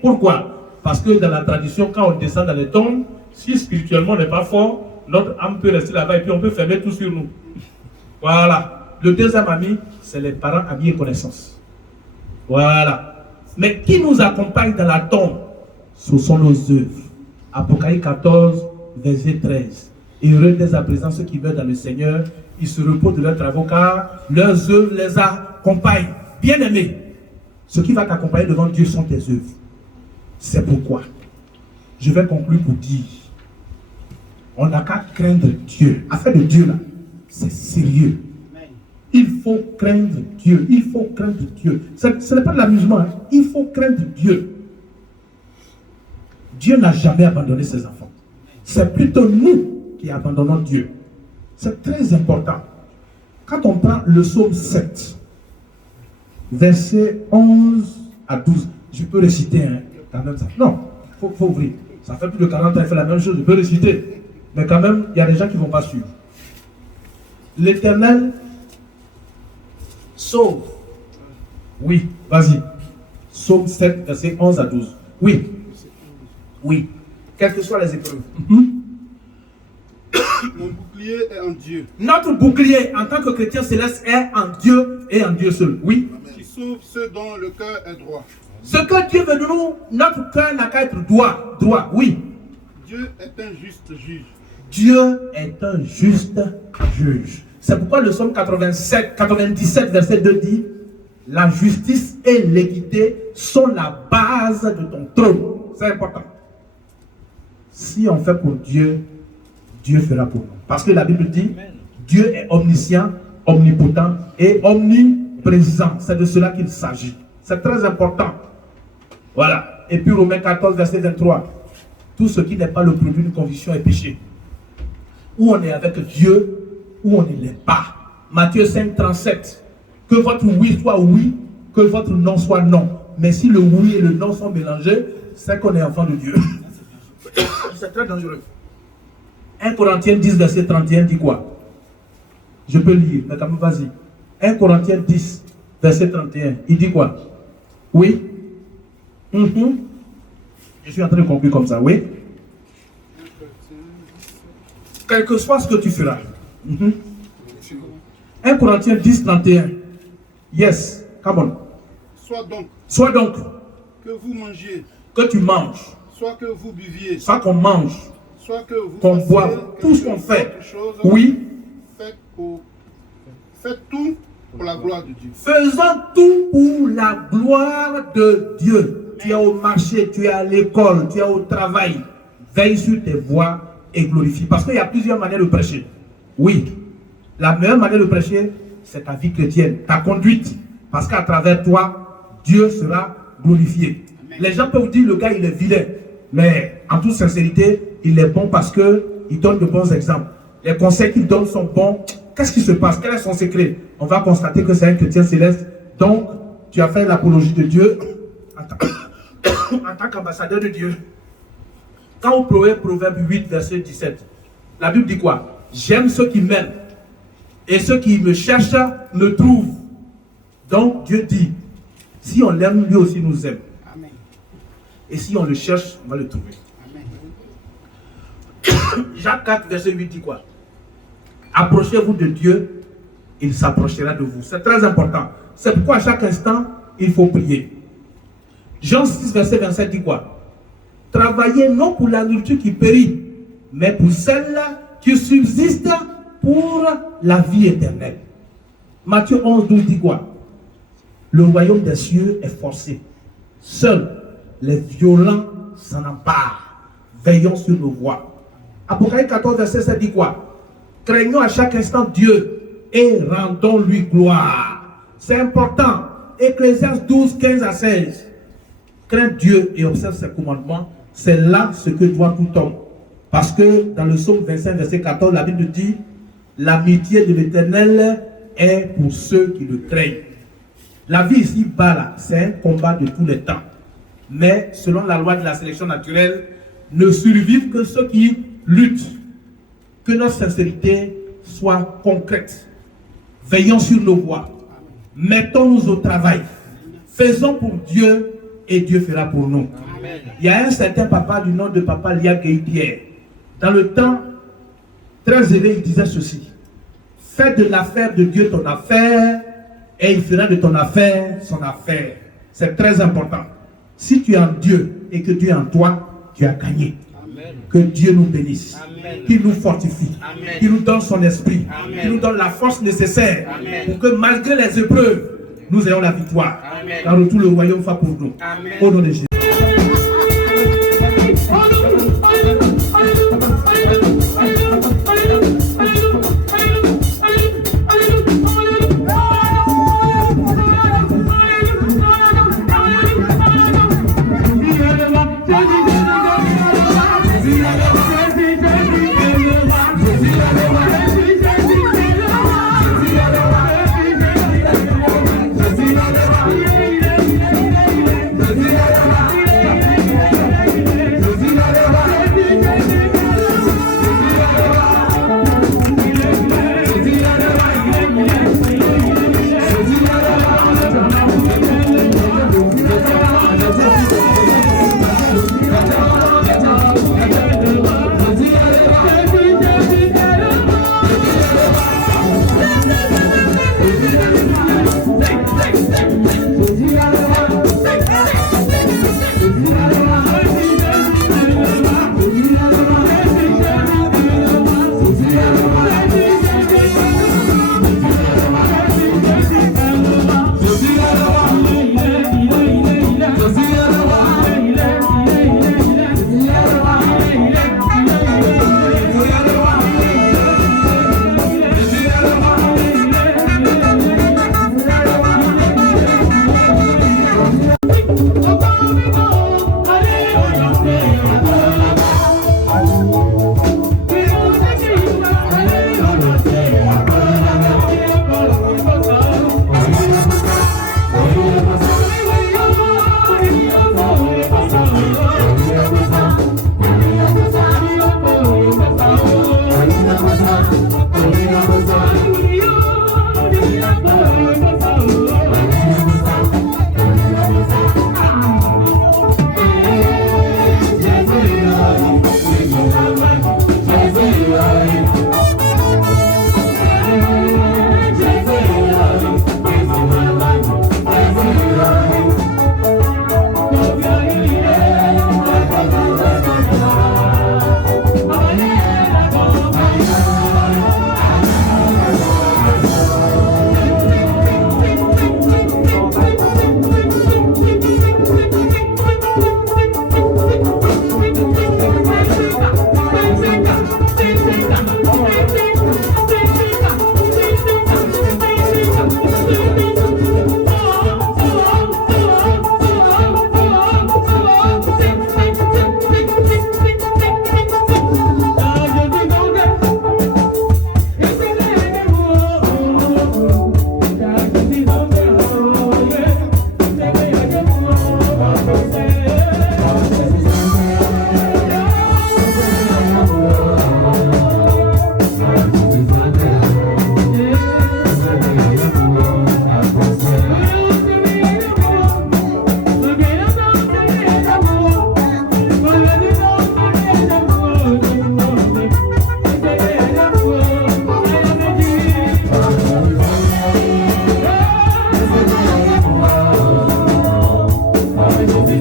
Pourquoi? Parce que dans la tradition, quand on descend dans les tombes, si spirituellement on n'est pas fort, notre âme peut rester là-bas et puis on peut fermer tout sur nous. Voilà. Le deuxième ami, c'est les parents, amis et connaissances. Voilà. Mais qui nous accompagne dans la tombe? Ce sont nos œuvres. Apocalypse 14, verset 13. Heureux dès à présent ceux qui meurent dans le Seigneur, ils se reposent de leurs travaux car leurs œuvres les accompagnent. Bien-aimés, ce qui va t'accompagner devant Dieu sont tes œuvres. C'est pourquoi je vais conclure pour dire, on n'a qu'à craindre Dieu. Affaire de Dieu là, c'est sérieux. Il faut craindre Dieu. Il faut craindre Dieu. Ce n'est pas de l'amusement. Hein. Il faut craindre Dieu. Dieu n'a jamais abandonné ses enfants. C'est plutôt nous qui abandonnons Dieu. C'est très important. Quand on prend le psaume 7, versets 11 à 12, je peux réciter quand même ça. Non, il faut ouvrir. Ça fait plus de 40 ans, il fait la même chose, je peux réciter. Mais quand même, il y a des gens qui ne vont pas suivre. L'Éternel sauve. Oui, vas-y. Psaume 7, versets 11 à 12. Oui. Oui. Quelles que soient les épreuves. Mon bouclier est en Dieu. Notre bouclier en tant que chrétien céleste est en Dieu et en Dieu seul. Oui. Qui sauve ceux dont le cœur est droit. Ce que Dieu veut de nous, notre cœur n'a qu'à être droit. Droit, oui. Dieu est un juste juge. Dieu est un juste juge. C'est pourquoi le psaume 97, verset 2 dit: la justice et l'équité sont la base de ton trône. C'est important. Si on fait pour Dieu, Dieu fera pour nous. Parce que la Bible dit, Dieu est omniscient, omnipotent et omniprésent. C'est de cela qu'il s'agit. C'est très important. Voilà. Et puis Romains 14, verset 23. Tout ce qui n'est pas le produit d'une conviction est péché. Ou on est avec Dieu, ou on ne l'est pas. Matthieu 5, 37. Que votre oui soit oui, que votre non soit non. Mais si le oui et le non sont mélangés, c'est qu'on est enfant de Dieu. C'est très dangereux. 1 Corinthiens 10, verset 31 dit quoi? Je peux lire, mais quand même, vas-y. 1 Corinthiens 10, verset 31, il dit quoi? Oui? Je suis en train de conclure comme ça, oui? Quel que soit ce que tu feras. 1 Corinthiens 10, 31. Yes, come on. Soit donc que vous mangiez, que tu manges, soit que vous buviez, soit qu'on mange, soit que vous qu'on boive, tout ce qu'on fait. Oui. Faites tout pour la gloire de Dieu. Faisons tout pour la gloire de Dieu. Tu es au marché, tu es à l'école, tu es au travail. Veille sur tes voies et glorifie. Parce qu'il y a plusieurs manières de prêcher. Oui. La meilleure manière de prêcher, c'est ta vie chrétienne, ta conduite. Parce qu'à travers toi, Dieu sera glorifié. Amen. Les gens peuvent dire, le gars, il est vilain. Mais en toute sincérité, il est bon parce qu'il donne de bons exemples. Les conseils qu'il donne sont bons. Qu'est-ce qui se passe? Quel est son secret? On va constater que c'est un chrétien céleste. Donc, tu as fait l'apologie de Dieu en tant qu'ambassadeur de Dieu. Quand on prenait Proverbe 8, verset 17, la Bible dit quoi? J'aime ceux qui m'aiment. Et ceux qui me cherchent me trouvent. Donc, Dieu dit, si on l'aime, lui aussi nous aime. Amen. Et si on le cherche, on va le trouver. Amen. Jacques 4, verset 8 dit quoi? Approchez-vous de Dieu, il s'approchera de vous. C'est très important. C'est pourquoi à chaque instant, il faut prier. Jean 6, verset 27 dit quoi? Travaillez non pour la nourriture qui périt, mais pour celle qui subsiste pour la vie éternelle. Matthieu 11, 12 dit quoi? Le royaume des cieux est forcé. Seuls les violents s'en emparent. Veillons sur nos voies. Apocalypse 14, verset 7 dit quoi? Craignons à chaque instant Dieu et rendons-lui gloire. C'est important. Ecclésiaste 12, 15 à 16. Crains Dieu et observe ses commandements. C'est là ce que doit tout homme. Parce que dans le psaume 25, verset 14, la Bible dit: l'amitié de l'Éternel est pour ceux qui le craignent. La vie ici-bas, là, c'est un combat de tous les temps. Mais selon la loi de la sélection naturelle, ne survivent que ceux qui luttent. Que notre sincérité soit concrète. Veillons sur nos voies. Mettons-nous au travail. Faisons pour Dieu et Dieu fera pour nous. Amen. Il y a un certain papa du nom de papa Lia Gueye-Pierre. Dans le temps très élevé, il disait ceci: fais de l'affaire de Dieu ton affaire et il fera de ton affaire son affaire. C'est très important. Si tu es en Dieu et que Dieu est en toi, tu as gagné. Amen. Que Dieu nous bénisse. Amen. Qu'il nous fortifie. Amen. Qu'il nous donne son esprit. Amen. Qu'il nous donne la force nécessaire. Amen. Pour que malgré les épreuves, nous ayons la victoire. Amen. Car tout le royaume va pour nous. Amen. Au nom de Jésus.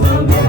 Thank you.